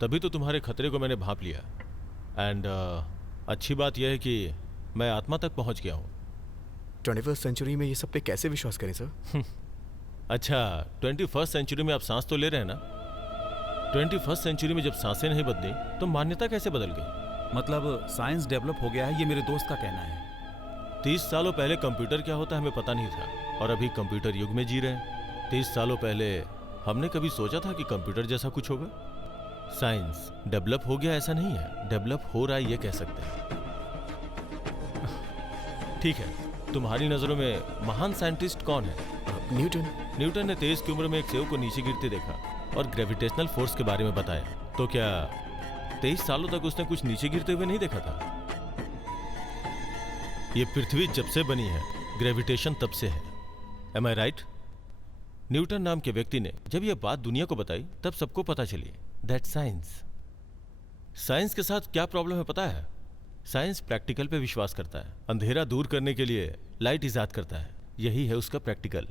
तभी तो तुम्हारे खतरे को मैंने भांप लिया। एंड अच्छी बात यह है कि मैं आत्मा तक पहुंच गया हूँ। 21st सेंचुरी में ये सब पे कैसे विश्वास करें सर? अच्छा, 21st सेंचुरी में आप सांस तो ले रहे हैं ना? 21st सेंचुरी में जब सांसें नहीं बदली तो मान्यता कैसे बदल गई? मतलब साइंस डेवलप हो गया है, ये मेरे दोस्त का कहना है। 30 सालों पहले कंप्यूटर क्या होता है हमें पता नहीं था, और अभी कंप्यूटर युग में जी रहे हैं। 30 सालों पहले हमने कभी सोचा था कि कंप्यूटर जैसा कुछ होगा? साइंस डेवलप हो गया ऐसा नहीं है, डेवलप हो रहा है ये कह सकते हैं। ठीक है, तुम्हारी नजरों में महान साइंटिस्ट कौन है? न्यूटन। न्यूटन ने 23 की उम्र में एक सेब को नीचे गिरते देखा और ग्रेविटेशनल फोर्स के बारे में बताया। तो क्या 23 सालों तक उसने कुछ नीचे गिरते हुए नहीं देखा था? ये पृथ्वी जब से बनी है, ग्रेविटेशन तब से है। एम आई राइट? न्यूटन नाम के व्यक्ति ने जब यह बात दुनिया को बताई तब सबको पता चली दैट साइंस। साइंस के साथ क्या प्रॉब्लम है पता है? साइंस प्रैक्टिकल पे विश्वास करता है। अंधेरा दूर करने के लिए लाइट इजाद करता है, यही है उसका प्रैक्टिकल।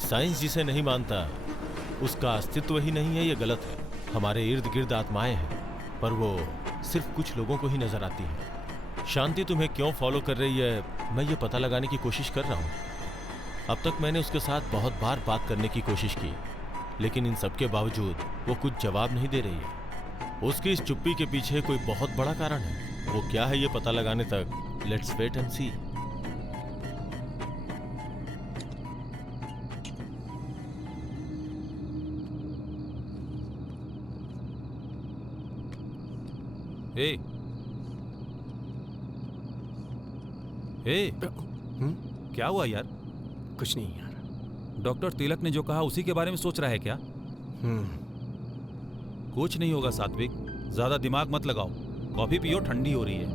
साइंस जिसे नहीं मानता उसका अस्तित्व ही नहीं है, ये गलत है। हमारे इर्द गिर्द आत्माएं हैं, पर वो सिर्फ कुछ लोगों को ही नजर आती हैं। शांति तुम्हें क्यों फॉलो कर रही है, मैं ये पता लगाने की कोशिश कर रहा हूँ। अब तक मैंने उसके साथ बहुत बार बात करने की कोशिश की, लेकिन इन सब के बावजूद वो कुछ जवाब नहीं दे रही है। उसकी इस चुप्पी के पीछे कोई बहुत बड़ा कारण है। वो क्या है ये पता लगाने तक लेट्स वेट एंड सी। क्या हुआ यार? कुछ नहीं यार। डॉक्टर तिलक ने जो कहा उसी के बारे में सोच रहा है क्या? कुछ नहीं होगा सात्विक, ज्यादा दिमाग मत लगाओ। कॉफी पियो, ठंडी हो रही है।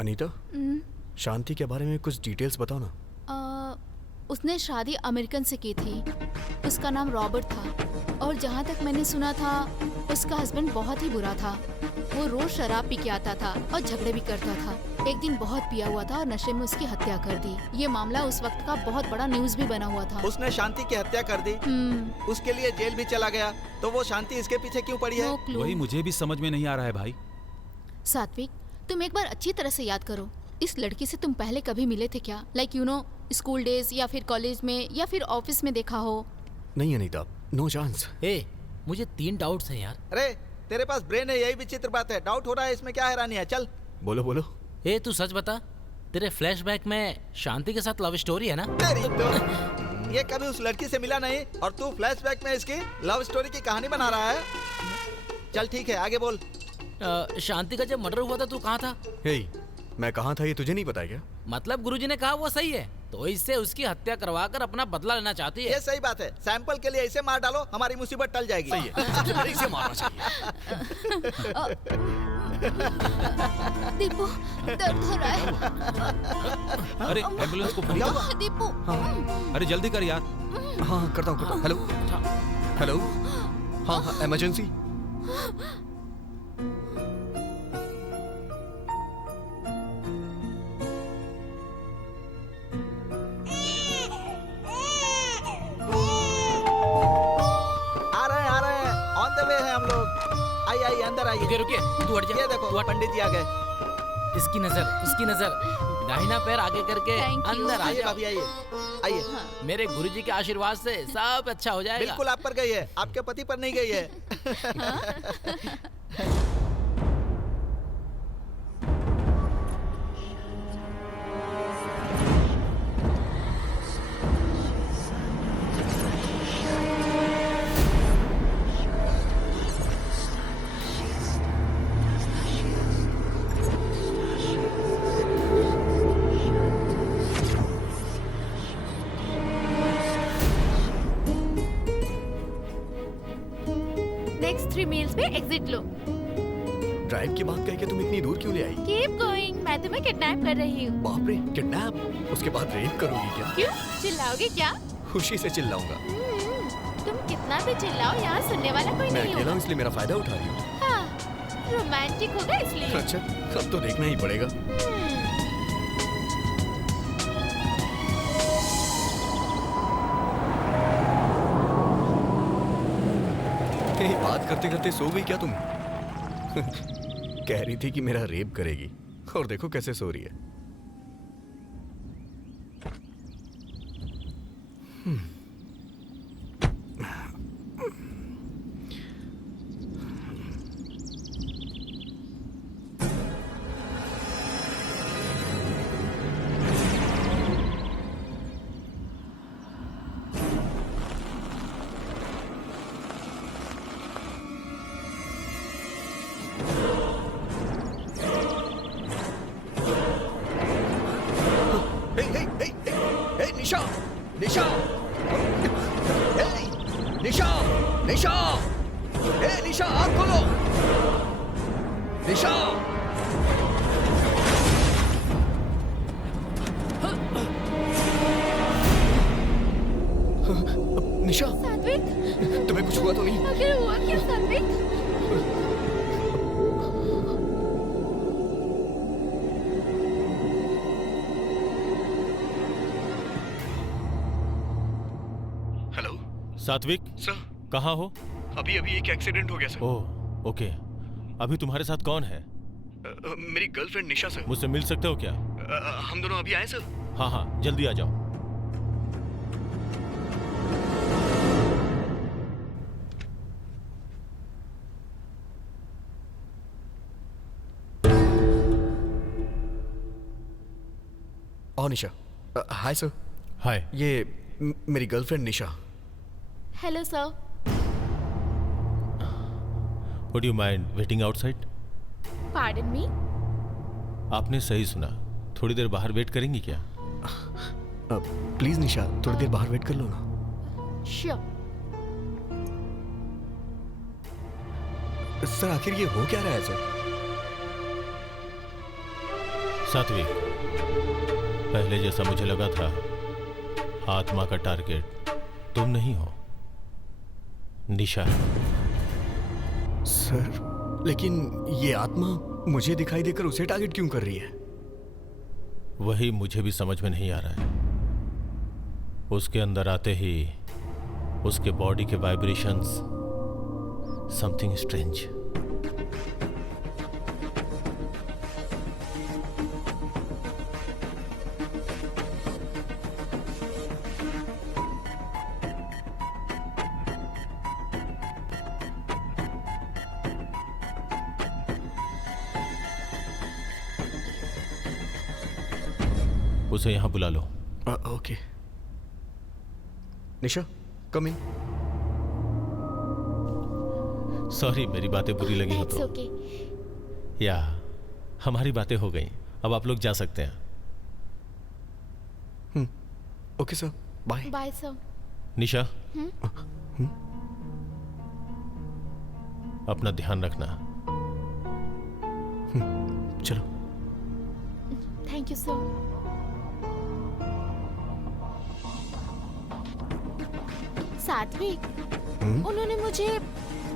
अनीता, शांति के बारे में कुछ डिटेल्स बताओ ना। उसने शादी अमेरिकन से की थी। उसका नाम रॉबर्ट था, और जहाँ तक मैंने सुना था उसका हस्बैंड बहुत ही बुरा था। वो रोज शराब पी के आता था और झगड़े भी करता था। एक दिन बहुत पिया हुआ था और नशे में उसकी हत्या कर दी। ये मामला उस वक्त का बहुत बड़ा न्यूज भी बना हुआ था। उसने शांति की हत्या कर दी, उसके लिए जेल भी चला गया, तो वो शांति इसके पीछे क्यों पड़ी है? वही मुझे भी समझ में नहीं आ रहा है भाई। सात्विक, तुम एक बार अच्छी तरह से याद करो, इस लड़की से तुम पहले कभी मिले थे क्या? Like you know, school days या फिर कॉलेज में या फिर ऑफिस में देखा हो? नहीं अनीता, नो चांस। मुझे 3 डाउट्स हैं यार। अरे तेरे पास ब्रेन है, यही विचित्र बात है। डाउट हो रहा है, इसमें क्या हैरानी है? चल बोलो बोलो। तू सच बता, तेरे फ्लैशबैक में शांति के साथ लव स्टोरी है ना? ये कभी उस लड़की से मिला नहीं और तू फ्लैशबैक में इसकी लव स्टोरी की कहानी बना रहा है। चल ठीक है, आगे बोल। शांति का जब मर्डर हुआ था तू कहाँ था? मैं कहाँ था ये तुझे नहीं पता क्या? मतलब गुरुजी ने कहा वो सही है, तो इससे उसकी हत्या करवाकर अपना बदला लेना चाहती है। ये सही बात है। सैंपल के लिए इसे मार डालो, हमारी मुसीबत टल जाएगी। सही है। इसे मारना चाहिए। दीपू, दर्द हो रहा है। अरे एम्बुलेंस को फोन कर। दीपू, अरे जल्दी कर यार। हाँ करता हूँ। Hello hello. हाँ हाँ, इमरजेंसी। आ रहे हैं, ऑन द वे है हम लोग। आइए आइए, अंदर आइए। रुकिए रुकिए, तू हट जा। ये देखो, पंडित जी आ गए। इसकी नजर, दाहिना पैर आगे करके Thank you. अंदर आ आइए जाओ। भाभी, आइए आइए। मेरे गुरुजी के आशीर्वाद से सब अच्छा हो जाएगा। बिल्कुल आप पर गई है, आपके पति पर नहीं गई है। नेक्स्ट 3 मील्स पे एग्जिट लो। ड्राइव की बात कह के तुम इतनी दूर क्यों ले आई? कीप गोइंग, मैं तुम्हें किडनैप कर रही हूँ। बाप रे, किडनैप? उसके बाद रेप करोगी क्या? क्यों? चिल्लाओगे क्या? खुशी से चिल्लाऊंगा। तुम कितना भी चिल्लाओ, यहाँ सुनने वाला कोई मैं नहीं अकेला होगा। हूँ इसलिए मेरा फायदा उठा रही हूँ। हाँ, रोमांटिक होगा इसलिए। अच्छा, अब तो देखना ही पड़ेगा। बात करते करते सो गई क्या तुम? कह रही थी कि मेरा रेप करेगी, और देखो कैसे सो रही है। निशा, निशा, निशा, निशा, निशा, आँख खोलो, निशा। निशा, सात्विक, तुम्हें कुछ हुआ तो नहीं? आखिर हुआ क्या सात्विक? सात्विक सर, कहाँ हो? अभी एक एक्सीडेंट हो गया सर। ओह, ओके। अभी तुम्हारे साथ कौन है? मेरी गर्लफ्रेंड निशा सर। मुझसे मिल सकते हो क्या? हम दोनों अभी आए सर। हाँ हाँ, जल्दी आ जाओ। और निशा। Hi sir. हाय। ये मेरी girlfriend Nisha. Hello sir. Would you mind waiting outside? Pardon me? आपने सही सुना, थोड़ी देर बाहर वेट करेंगी क्या? प्लीज निशा, थोड़ी देर बाहर वेट कर लो ना। श्योर। सर, आखिर ये हो क्या रहा है सर? सात्विक, पहले जैसा मुझे लगा था, आत्मा का टारगेट तुम नहीं हो, निशा। सर, लेकिन ये आत्मा मुझे दिखाई देकर उसे टारगेट क्यों कर रही है? वही मुझे भी समझ में नहीं आ रहा है। उसके अंदर आते ही उसके बॉडी के वाइब्रेशंस, समथिंग स्ट्रेंज। उसे यहां बुला लो। ओके। निशा, कम इन। सॉरी, मेरी बातें बुरी लगी हो तो। ओके। या हमारी बातें हो गई, अब आप लोग जा सकते हैं। Okay sir, bye. Bye sir. Nisha, अपना ध्यान रखना। चलो। Thank you sir. सात्विक, उन्होंने मुझे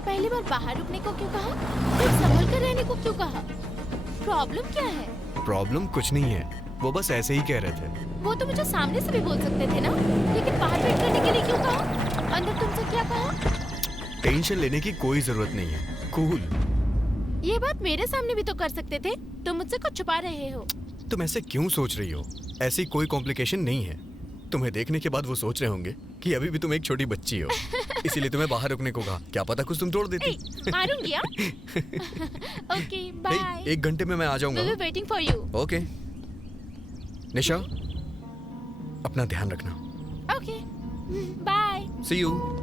पहली बार बाहर रुकने को क्यों कहा? फिर संभल कर रहने को क्यों कहा? प्रॉब्लम क्या है? प्रॉब्लम कुछ नहीं है, वो बस ऐसे ही कह रहे थे। वो तो मुझे सामने से भी बोल सकते थे ना, लेकिन बाहर वेट करने के लिए क्यों कहा? अंदर तुमसे क्या कहा? टेंशन लेने की कोई जरूरत नहीं है, कूल। ये बात मेरे सामने भी तो कर सकते थे। तुम मुझसे कुछ छुपा रहे हो। तुम ऐसे क्यों सोच रही हो? ऐसी कोई कॉम्प्लिकेशन नहीं है। तुम्हें देखने के बाद वो सोच रहे होंगे कि अभी भी तुम एक छोटी बच्ची हो, इसीलिए तुम्हें बाहर रुकने को कहा। क्या पता कुछ तुम तोड़ देती। मारूंगी। Okay bye. 1 घंटे में मैं आ जाऊंगा। We'll be waiting for you. Okay Nisha, अपना ध्यान रखना। Okay bye. See you.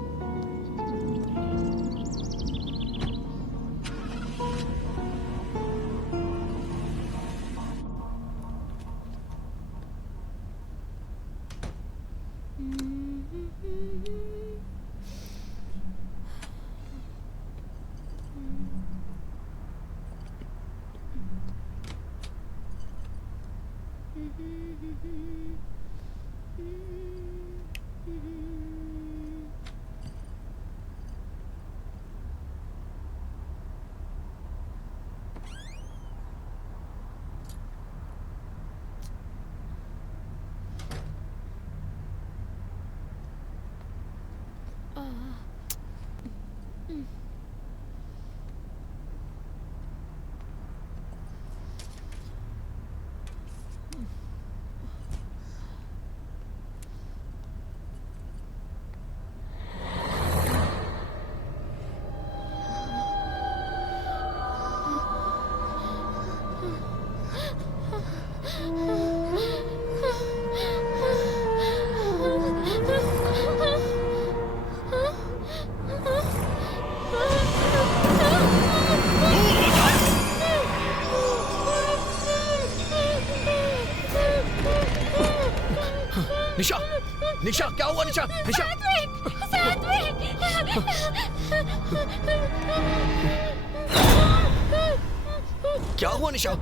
Nisha, Nisha क्या हुआ? निशा, निशा क्या हुआ? निशा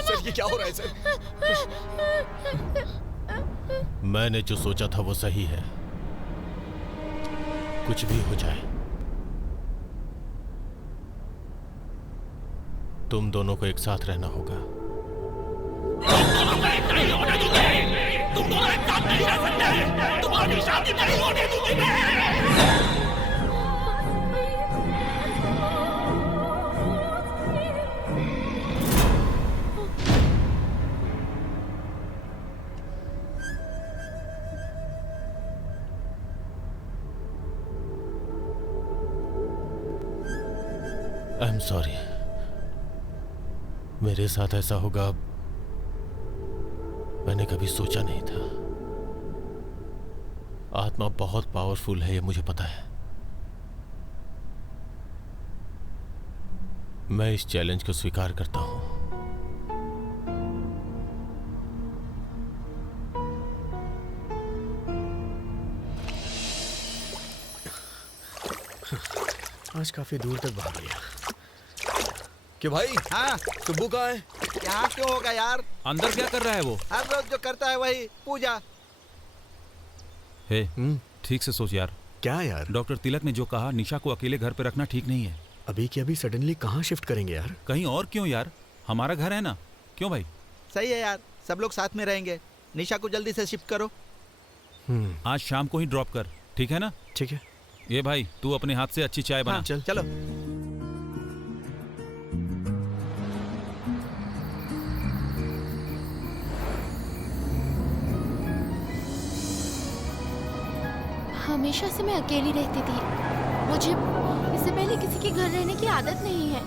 सर ये क्या हो रहा है सर? मैंने जो सोचा था वो सही है। कुछ भी हो जाए, तुम दोनों को एक साथ रहना होगा। नहीं होने दूंगे। तुम दोनों एक साथ नहीं रह सकते। तुम्हारी शादी नहीं होने दूंगी मैं। आई एम सॉरी, मेरे साथ ऐसा होगा मैंने कभी सोचा नहीं था। आत्मा बहुत पावरफुल है, ये मुझे पता है। मैं इस चैलेंज को स्वीकार करता हूं। आज काफी दूर तक भाग लिया। क्यों भाई? हाँ सुब्बू कहाँ है? यहाँ क्यों होगा यार? अंदर क्या कर रहा है वो? हर रोज जो करता है वही, पूजा। हे, ठीक से सोच यार। क्या यार? डॉक्टर तिलक ने जो कहा, निशा को अकेले घर पे रखना ठीक नहीं है। अभी के अभी सडनली कहाँ शिफ्ट करेंगे यार? कहीं और क्यों यार, हमारा घर है ना। क्यों भाई? सही है यार, सब लोग साथ में रहेंगे। निशा को जल्दी से शिफ्ट करो। आज शाम को ही ड्रॉप कर, ठीक है ना? ठीक है। ये भाई तू अपने हाथ से अच्छी चाय बना। हाँ, चलो। हमेशा से मैं अकेली रहती थी। मुझे इससे पहले किसी के घर रहने की आदत नहीं है।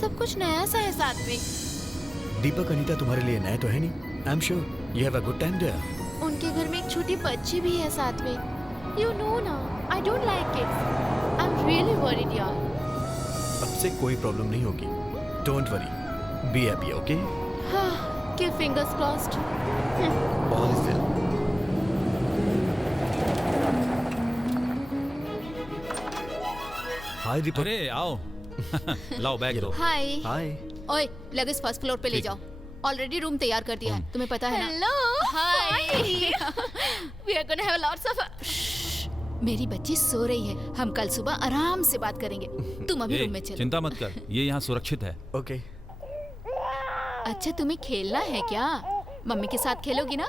सब कुछ नया सा है साथ में। दीपक अनीता तुम्हारे लिए नया तो है नहीं। I am sure you have a good time there. उनके घर में एक छोटी बच्ची भी है साथ में। यू नो ना, I don't like kids. I am really worried यार। अब से कोई प्रॉब्लम नहीं होगी। Don't worry, be happy, okay? हाँ, keep fingers crossed. All is well. Hi Deepak. अरे आओ। लाओ बैग दो। हाय। हाय। ओए, लगेज फर्स्ट फ्लोर पे ले जाओ। ऑलरेडी रूम तैयार कर दिया है, तुम्हें पता है ना। Hello, hi. We are gonna have lots of मेरी बच्ची सो रही है, हम कल सुबह आराम से बात करेंगे। तुम अभी रूम में चलो। चिंता मत कर, ये यहाँ सुरक्षित है। ओके। अच्छा तुम्हें खेलना है क्या? मम्मी के साथ खेलोगी ना?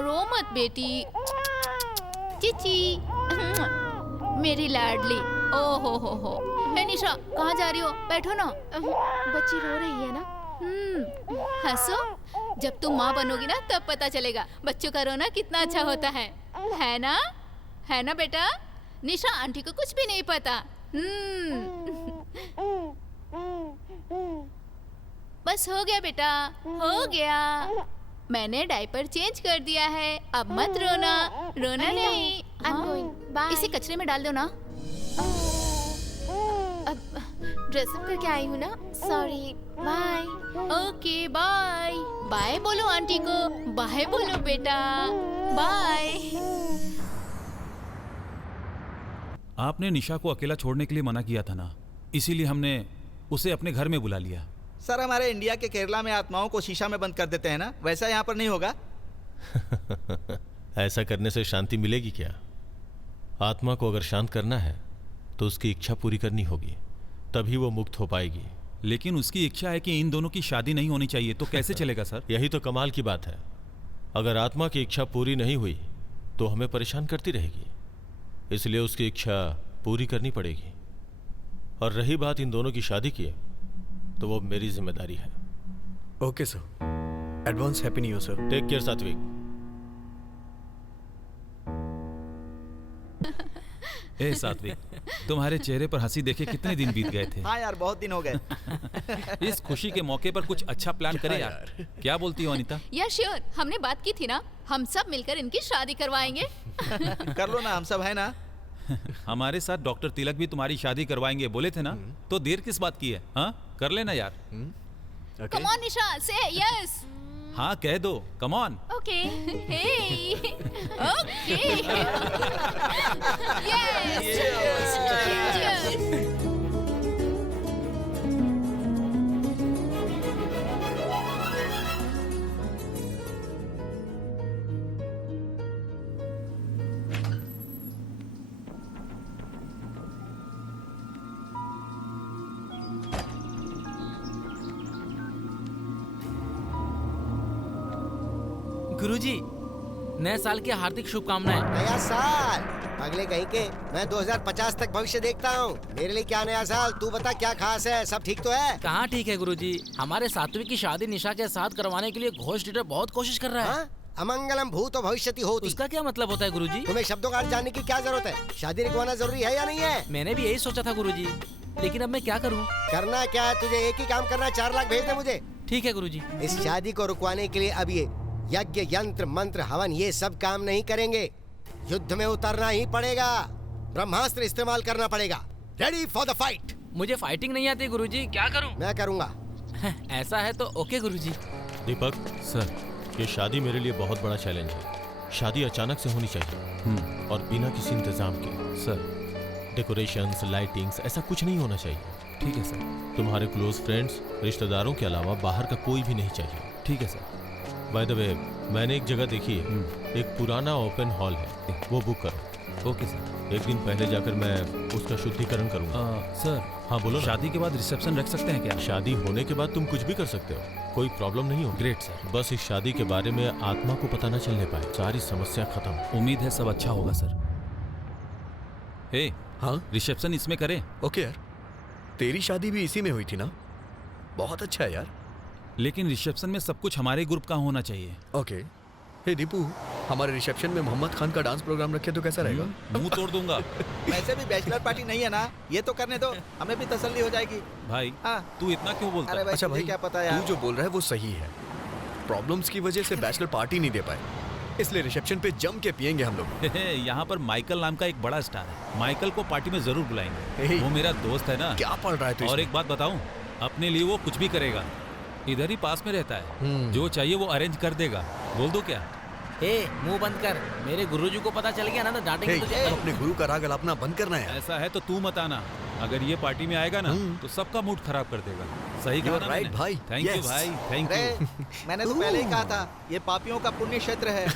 रो मत बेटी। चिची मेरी लाडली। ओ हो। हे निशा, कहाँ जा रही हो? बैठो ना। बच्ची रो रही है ना? हंसो, जब तुम माँ बनोगी ना तब पता चलेगा बच्चों का रोना कितना अच्छा होता है ना? है ना बेटा? निशा आंटी को कुछ भी नहीं पता। बस हो गया बेटा, हो गया। मैंने डायपर चेंज कर दिया है, अब मत रोना। रोना नहीं। इसे कचरे में डाल दो ना। ड्रेसअप करके आई हूँ ना, sorry, bye. Okay bye. Bye बोलो आंटी को, बाय बोलो बेटा, बाय। आपने निशा को अकेला छोड़ने के लिए मना किया था ना, इसीलिए हमने उसे अपने घर में बुला लिया। सर हमारे इंडिया के केरला में आत्माओं को शीशा में बंद कर देते हैं ना, वैसा यहाँ पर नहीं होगा। ऐसा करने से शांति मिलेगी क्या? आत्मा को अगर शांत करना है तो उसकी इच्छा पूरी करनी होगी, तभी वो मुक्त हो पाएगी। लेकिन उसकी इच्छा है कि इन दोनों की शादी नहीं होनी चाहिए, तो कैसे चलेगा सर? यही तो कमाल की बात है। अगर आत्मा की इच्छा पूरी नहीं हुई तो हमें परेशान करती रहेगी, इसलिए उसकी इच्छा पूरी करनी पड़ेगी। और रही बात इन दोनों की शादी की, तो वो मेरी जिम्मेदारी है। Okay sir. Advance happy new year sir. Take care Satvik. ए सात्विक, तुम्हारे चेहरे पर हंसी देखे कितने दिन बीत गए थे। हाँ यार, बहुत दिन हो गए। इस खुशी के मौके पर कुछ अच्छा प्लान करें यार। क्या बोलती हो अनीता? या श्योर, हमने बात की थी ना, हम सब मिलकर इनकी शादी करवाएंगे। कर लो ना, हम सब है ना। हमारे साथ डॉक्टर तिलक भी तुम्हारी शादी करवाएंगे बोले थे ना, तो देर किस बात की है? हाँ, कर लेना यार। कम ऑन निशा, से यस। हाँ कह दो, come on. Okay. Hey okay. Yes. Guruji, नए साल की हार्दिक शुभकामनाएं। नया साल? अगले कहीं के, मैं 2050 तक भविष्य देखता हूँ। मेरे लिए क्या नया साल? तू बता क्या खास है? सब ठीक तो है? कहाँ ठीक है गुरुजी, हमारे सात्विक की शादी निशा के साथ करवाने के लिए घोष लीडर बहुत कोशिश कर रहा है। हाँ? अमंगलम भूतो भविष्यति होती। उसका क्या मतलब होता है गुरुजी? तुम्हें शब्दों का अर्थ जानने की क्या जरूरत है? शादी रुकवाना जरूरी है या नहीं है? मैंने भी यही सोचा था गुरुजी, लेकिन अब मैं क्या करूँ? करना क्या है तुझे? एक ही काम करना, 4 लाख भेज दे मुझे। ठीक है गुरुजी। इस शादी को रुकवाने के लिए अब ये यज्ञ, यंत्र, मंत्र, हवन ये सब काम नहीं करेंगे। युद्ध में उतरना ही पड़ेगा, ब्रह्मास्त्र इस्तेमाल करना पड़ेगा। Ready for the fight. मुझे फाइटिंग नहीं आती गुरुजी, क्या करूं? मैं करूंगा। ऐसा है तो ओके गुरुजी। दीपक सर, ये शादी मेरे लिए बहुत बड़ा चैलेंज है। शादी अचानक से होनी चाहिए और बिना किसी इंतजाम के। सर, डेकोरेशंस, लाइटिंग्स, ऐसा कुछ नहीं होना चाहिए। ठीक है सर। तुम्हारे क्लोज फ्रेंड्स, रिश्तेदारों के अलावा बाहर का कोई भी नहीं चाहिए। ठीक है सर। बाय द वे, मैंने एक जगह देखी है, एक पुराना ओपन हॉल है, वो बुक करो। Okay sir. एक दिन पहले जाकर मैं उसका शुद्धिकरण करूंगा। सर, हाँ बोलो ना। शादी के बाद रिसेप्शन रख सकते हैं क्या? शादी होने के बाद तुम कुछ भी कर सकते हो, कोई प्रॉब्लम नहीं होगी। Great sir. बस इस शादी के बारे में आत्मा को पता न चलने पाए, सारी समस्या खत्म। उम्मीद है सब अच्छा होगा सर। हे, हाँ रिसेप्शन इसमें करें? ओके यार, तेरी शादी भी इसी में हुई थी ना? बहुत अच्छा है यार। लेकिन रिसेप्शन में सब कुछ हमारे ग्रुप का होना चाहिए। ओके। हे दीपू, हमारे रिसेप्शन में मोहम्मद खान का डांस प्रोग्राम रखे तो कैसा रहेगा? मुंह तोड़ दूंगा। वैसे भी बैचलर पार्टी नहीं है ना, ये तो करने दो, हमें भी तसल्ली हो जाएगी। भाई, हाँ। तू इतना क्यों बोलता है? अच्छा भाई, क्या पता यार। तू जो बोल रहा है वो सही है। प्रॉब्लम्स की वजह से बैचलर पार्टी नहीं दे पाए, इसलिए रिसेप्शन पे जम के पियेंगे हम लोग। यहाँ पर माइकल नाम का एक बड़ा स्टार है, माइकल को पार्टी में जरूर बुलाएंगे। वो मेरा दोस्त है ना। क्या पढ़ रहा है तू? और एक बात बताऊं, अपने लिए वो कुछ भी करेगा। इधर ही पास में रहता है, जो चाहिए वो अरेंज कर देगा। बोल दो क्या? मुंह बंद कर, मेरे गुरुजी को पता चल गया ना तो डांटेंगे तुझे। अपने गुरु का राग अलापना बंद करना है। ऐसा है तो तू मत आना, अगर ये पार्टी में आएगा ना तो सबका मूड खराब कर देगा। सही कहा ना राइट भाई। थैंक यू भाई, थैंक यू। मैंने तो पहले ही कहा था, ये पापियों का पुण्य क्षेत्र है।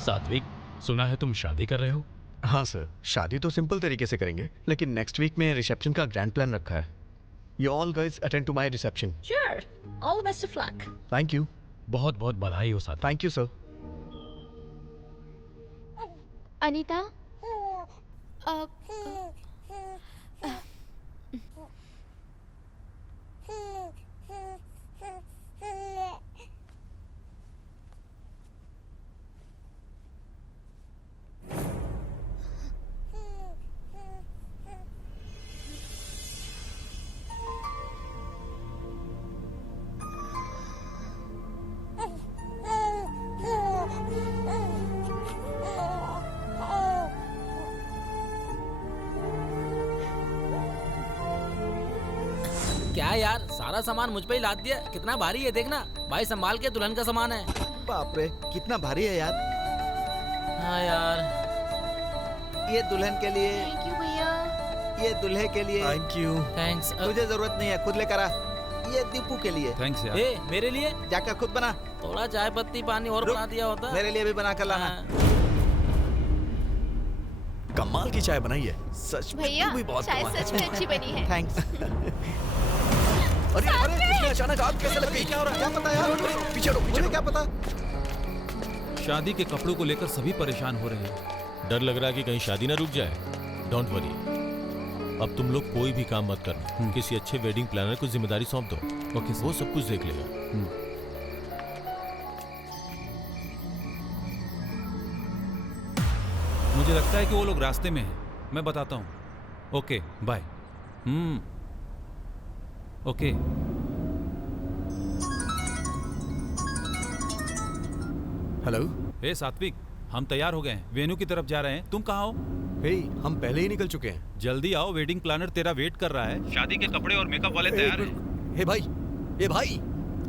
सात्विक, सुना है तुम शादी कर रहे हो? हाँ सर, शादी तो सिंपल तरीके से करेंगे, लेकिन नेक्स्ट वीक में रिसेप्शन का ग्रैंड प्लान रखा है। You all guys attend to my reception. Sure. All the best of luck. Thank you. बहुत बहुत बधाई हो साथ। Thank you sir. अनीता, क्या यार, सारा सामान मुझ पे ही लाद दिया। कितना भारी है देखना। भाई संभाल के, दुल्हन का सामान है। बाप रे, कितना भारी है यार। हाँ यार, ये दुल्हन के लिए, थैंक यू भैया। ये दूल्हे के लिए। Thank you. थैंक्स। तुझे जरूरत नहीं है, खुद लेकर आ। ये दीपू के लिए। थैंक्स यार। ए, मेरे लिए जाकर खुद बना। थोड़ा चाय पत्ती पानी और बना दिया होता। मेरे लिए भी बना कर लाना। कमाल की चाय बनाई है सच में। भैया तू भी बहुत चाय कमाल है। सच में अच्छी बनी है। थैंक्स। अरे अरे, इसमें अचानक आग कैसे लग गई? क्या हो रहा है? क्या पता यार, पीछे हटो, मुझे क्या पता। शादी के कपड़ों को लेकर सभी परेशान हो रहे हैं। डर लग रहा है कि कहीं शादी ना रुक जाए। डोंट वरी, अब तुम लोग कोई भी काम मत करना। किसी अच्छे वेडिंग प्लानर को जिम्मेदारी सौंप दो। ओके, वो सब कुछ देख लेगा। मुझे लगता है कि वो लोग रास्ते में हैं। मैं बताता हूँ। Okay bye. Okay. Hello. Hey Satvik, हम तैयार हो गए हैं, वेन्यू की तरफ जा रहे हैं। तुम कहाँ हो? हे, हम पहले ही निकल चुके हैं। जल्दी आओ, वेडिंग प्लानर तेरा वेट कर रहा है। शादी के कपड़े और मेकअप वाले तैयार हैं। हे भाई, ये भाई,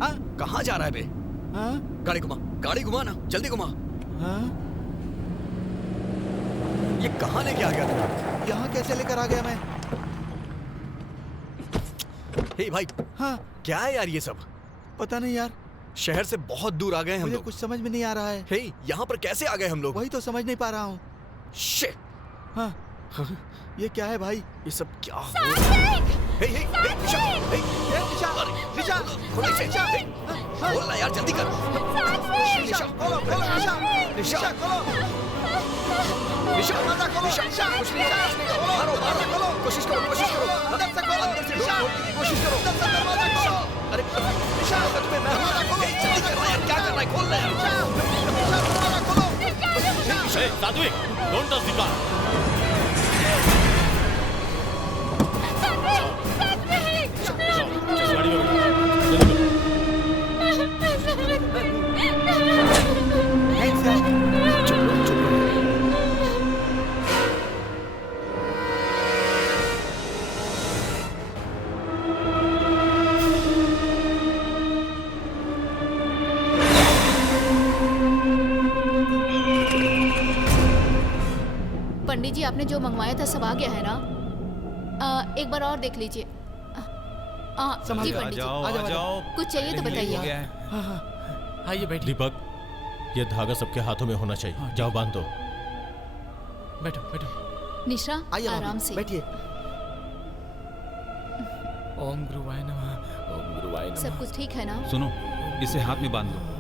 हाँ कहाँ जा रहा है बे? हाँ गाड़ी घुमा ना, जल्दी घुमा। हाँ, ये कहाँ लेके आ गया तू? यहाँ कैसे लेकर आ गया मैं? हे भाई, हाँ क्या है यार ये सब? पता नहीं यार, शहर से बहुत दूर आ गए हम मुझे लोग। कुछ समझ में नहीं आ रहा है। हे, यहाँ पर कैसे आ गए हम लोग? वही तो समझ नहीं पा रहा हूँ। शिट। हाँ, ये क्या है भाई? ये सब क्या हो रहा है? हे, हे, हे, निशा, हे, निशा, निशा, खोलो इसे। हे, खोल ना यार, जल्दी कर। निशा, खोलो, खोलो, निशा, निशा, खोलो। निशा, दरवाजा खोलो, निशा, निशा, कुछ नहीं कर, कुछ नहीं कर। मारो, दरवाजा मारो, खोलो। कोशिश करो, कोशिश करो। अंदर से खोलो, अंदर से निशा, खोलने की कोशिश करो। अंदर से दरवाजा खोलो। अरे निशा, सच में मैं हूँ। हे, जल्दी कर रहा है यार, क्या कर रहा है? खोल ना यार। निशा, दरवाजा खोलो। Hey, सात्विक, don't touch the car. गाड़ी में बैठो, जल्दी करो। थैंक्स यार। चुप रहो, चुप रहो। पंडित जी, आपने जो मंगवाया था सब आ गया है ना? एक बार और देख लीजिए। जी आ पंडित जी, जाओ, आ जाओ। कुछ चाहिए तो लेट हो बताइए। गया है। आइए बैठिए। दीपक, ये धागा सबके हाथों में होना चाहिए। जाओ बांध दो। बैठो बैठो। निशा, आइए आराम भाभी, से। बैठिए। ओम गुरुवाय नमः, ओम गुरुवाय नमः। सब कुछ ठीक है ना? सुनो, इसे हाथ में बांध लो।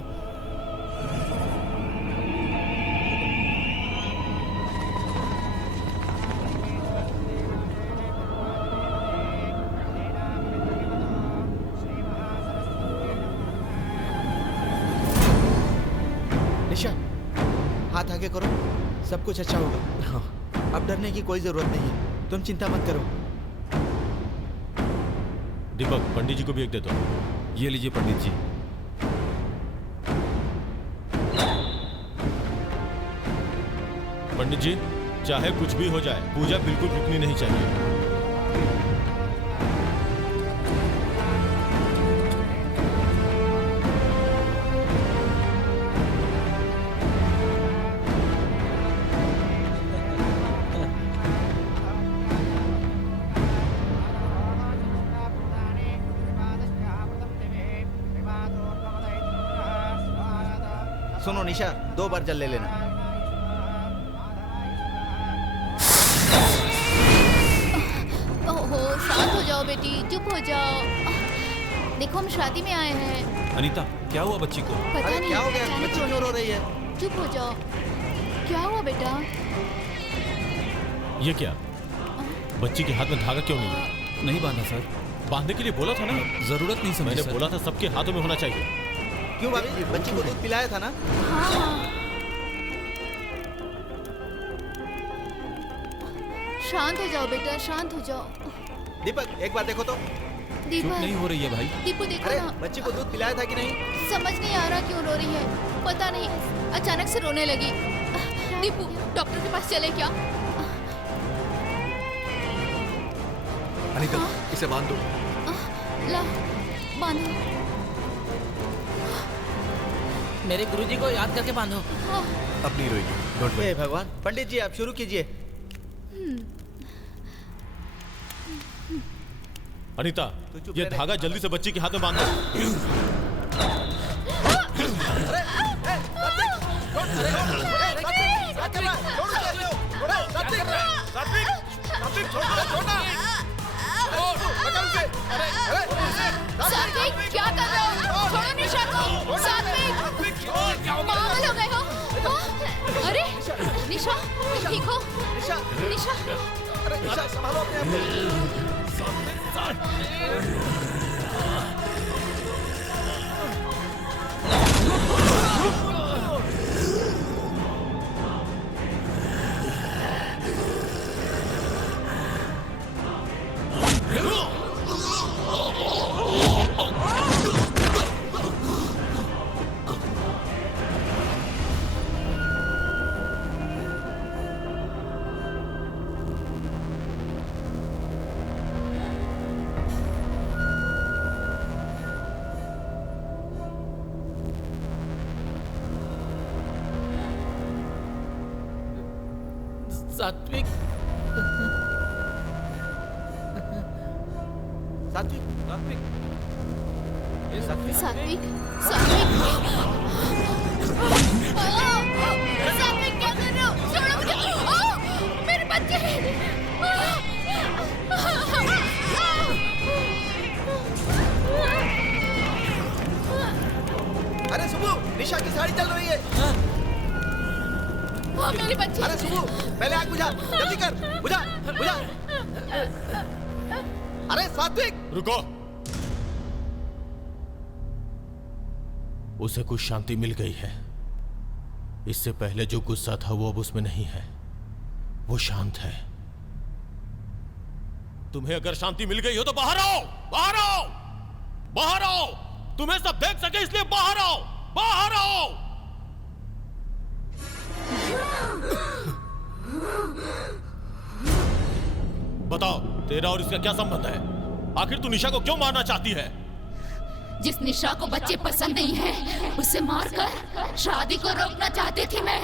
निशा, हाथ आगे करो, सब कुछ अच्छा होगा। हाँ। अब डरने की कोई जरूरत नहीं है, तुम चिंता मत करो। दीपक, पंडित जी को भी एक दे दो। ये लीजिए पंडित जी। पंडित जी, चाहे कुछ भी हो जाए, पूजा बिल्कुल रुकनी नहीं चाहिए। सुनो निशा, 2 बार जल ले लेना। जाओ बेटी, चुप हो जाओ। देखो हम शादी में आए हैं। अनीता, क्या हुआ बच्ची को? पता नहीं क्या हो गया? अचानक बच्ची क्यों रो रही है? चुप हो जाओ। क्या हुआ बेटा? ये क्या? बच्ची के हाथ में धागा क्यों नहीं है? नहीं बांधा सर। बांधने के लिए बोला था ना? जरूरत नहीं समझी मैंने सर। बोला था सबके हाथों में होना चाहिए। क्यों भाभी? बच्ची को दूध पिलाया था ना? हाँ। शांत हो जाओ बेटा, शांत हो जाओ। दीपक, एक बार देखो तो। दीपक नहीं हो रही है भाई। दीपू देखो अरे ना। बच्ची को दूध पिलाया था कि नहीं? समझ नहीं आ रहा क्यों रो रही है, पता नहीं अचानक से रोने लगी। दीपू डॉक्टर के पास चले क्या? अनीता, इसे बांध दो। ला बांधो। मेरे गुरुजी को याद करके बांधो। अब नहीं रोएगी, डोंट वरी। हे भगवान, पंडित जी आप शुरू कीजिए। अनीता, ये धागा जल्दी से बच्ची के हाथ में बांधो। सात्विक, क्या कर रहे हो? छोड़ो निशा को। सात्विक, पागल हो गए हो? हाँ? अरे निशा, ठीक हो? निशा, निशा, अरे निशा संभालो अपने आप को। सात्विक, सात्विक, सात्विक, ये सात्विक, सात्विक, सात्विक क्या कर रहे हो? छोड़ो मुझे। मेरे बच्चे। अरे सुबह, निशा की साड़ी चल रही है। मेरे बच्चे। अरे सुबह, पहले आग बुझा, जल्दी कर, बुझा, बुझा। अरे सात्विक, रुको। उसे कुछ शांति मिल गई है। इससे पहले जो गुस्सा था वो अब उसमें नहीं है, वो शांत है। तुम्हें अगर शांति मिल गई हो तो बाहर आओ, बाहर आओ, बाहर आओ। तुम्हें सब देख सके इसलिए बाहर आओ, बाहर आओ। बताओ, तेरा और इसका क्या संबंध है? आखिर तू निशा को क्यों मारना चाहती है? जिस निशा को बच्चे पसंद नहीं है, उसे मारकर शादी को रोकना चाहती थी मैं।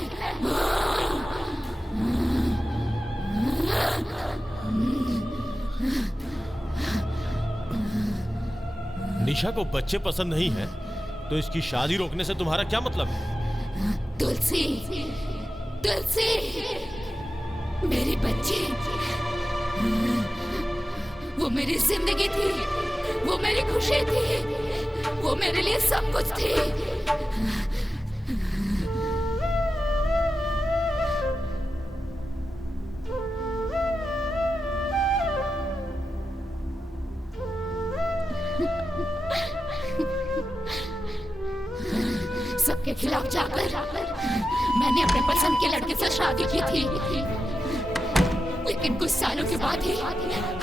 निशा को बच्चे पसंद नहीं है तो इसकी शादी रोकने से तुम्हारा क्या मतलब है? तुलसी, तुलसी, मेरी बच्ची, वो मेरी जिंदगी थी, वो मेरी खुशी थी, वो मेरे लिए सब कुछ थी। सबके खिलाफ जाकर मैंने अपने पसंद के लड़के से शादी की थी, लेकिन कुछ सालों के बाद ही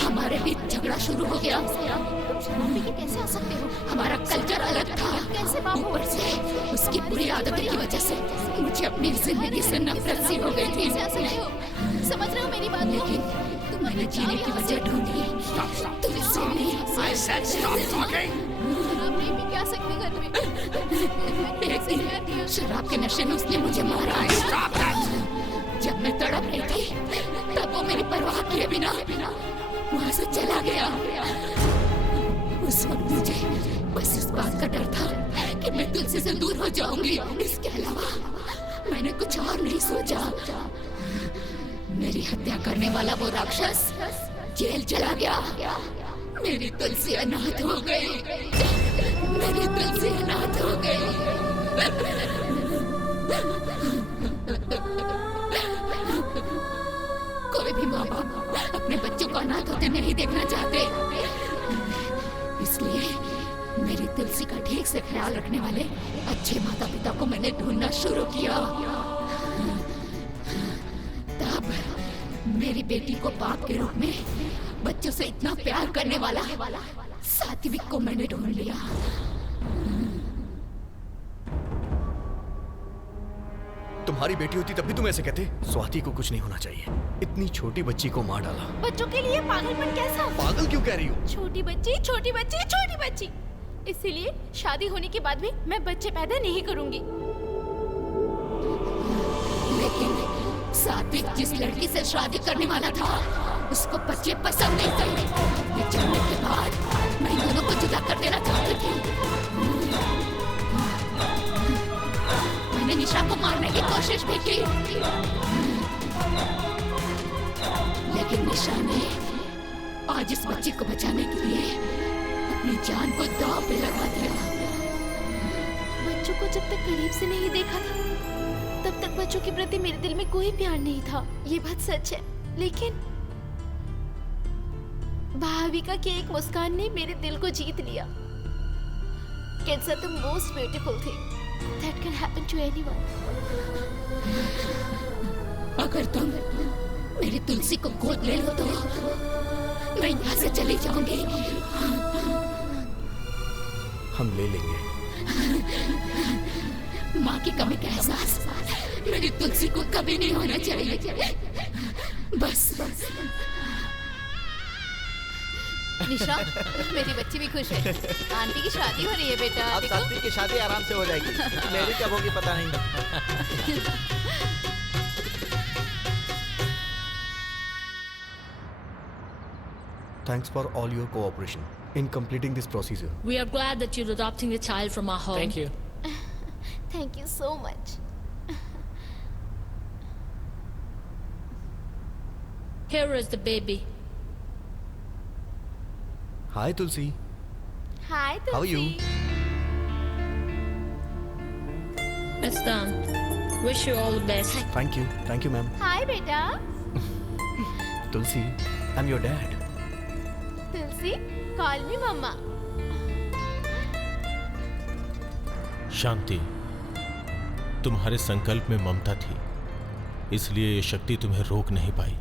हमारे बीच झगड़ा शुरू हो गया। मम्मी के कैसे आ सकते हो? हमारा कल्चर अलग था। कैसे बाबू? ऊपर से उसकी बुरी आदतों की वजह से मुझे अपनी जिंदगी से नफरत सी हो गई थी। कैसे आ सकते हो? समझ रहे हो मेरी बात? लेकिन मैंने जीने की वजह ढूंढी। तुलसी ने शराब नहीं पी के आ सकते घर में। एक दिन शराब के नशे में उसने मुझे मारा। जब मैं तड़प रही थी तब वो मेरी परवाह किए बिना वहां से चला गया। उस वक्त मुझे बस इस बात का डर था कि मैं तुलसी से दूर हो जाऊंगी। इसके अलावा मैंने कुछ और नहीं सोचा। मेरी हत्या करने वाला वो राक्षस जेल चला गया मेरी तुलसी अनाथ हो गई। मेरी तुलसी अनाथ हो गई। कोई भी माँ बाप अपने बच्चों को अनाथ होते नहीं देखना चाहते, इसलिए मेरी तुलसी का ठीक से ख्याल रखने वाले अच्छे माता पिता को मैंने ढूंढना शुरू किया। तब मेरी बेटी को बाप के रूप में बच्चों से इतना प्यार करने वाला सात्विक को मैंने ढूंढ लिया। तुम्हारी बेटी होती तब भी तुम ऐसे कहते? स्वाति को कुछ नहीं होना चाहिए, इतनी छोटी बच्ची को मार डाला। बच्चों के लिए पागलपन कैसा? पागल क्यों कह रही हो? छोटी बच्ची, छोटी बच्ची, छोटी बच्ची, इसीलिए शादी होने के बाद भी मैं बच्चे पैदा नहीं करूंगी। लेकिन सात्विक जिस लड़की से शादी करने वाला था उसको बच्चे पसंद नहीं थे। ये जानने के बाद मैं दोनों को जुदा कर देना चाहती थी। मैंने निशा को मारने की कोशिश भी की, लेकिन निशा ने आज इस बच्ची को बचाने के लिए अपनी जान को दांव पे लगा दिया। बच्चों को जब तक करीब से नहीं देखा था तब तक बच्चों के प्रति मेरे दिल में कोई प्यार नहीं था, ये बात सच है। लेकिन भाविका की एक मुस्कान ने मेरे दिल को जीत लिया। Kids are the most beautiful thing that can happen to anyone. अगर तुम मेरी तुलसी को गोद ले लो तो मैं यहाँ से चली जाऊंगी। हम ले लेंगे। माँ की कमी का एहसास मेरी तुलसी को कभी नहीं होना चाहिए। बस निशा, मेरी बच्ची भी खुश है। आंटी की शादी हो रही है बेटा। अब सात्विक की शादी आराम से हो जाएगी, मेरी कब होगी पता नहीं। Thanks for all your cooperation in completing this procedure. We are glad that you're adopting the child from our home. Thank you. Thank you so much. Here is the baby. Hi Tulsi. Hi Tulsi. How are you? It's done. Wish you all the best. Thank you ma'am. Hi बेटा। Tulsi, I'm your dad. Tulsi, call me mama. शांति, तुम्हारे संकल्प में ममता थी, इसलिए ये शक्ति तुम्हें रोक नहीं पाई।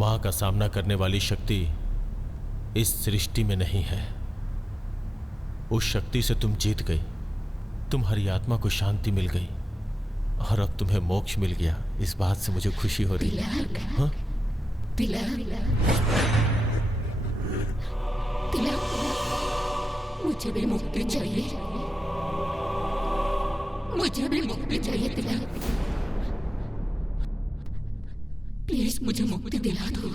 मां का सामना करने वाली शक्ति इस सृष्टि में नहीं है। उस शक्ति से तुम जीत गई, तुम्हारी आत्मा को शांति मिल गई और अब तुम्हें मोक्ष मिल गया। इस बात से मुझे खुशी हो रही है। हाँ? मुझे भी मुक्ति चाहिए, मुझे भी मुक्ति चाहिए तिलक। प्लीज मुझे मुक्ति दिला दो।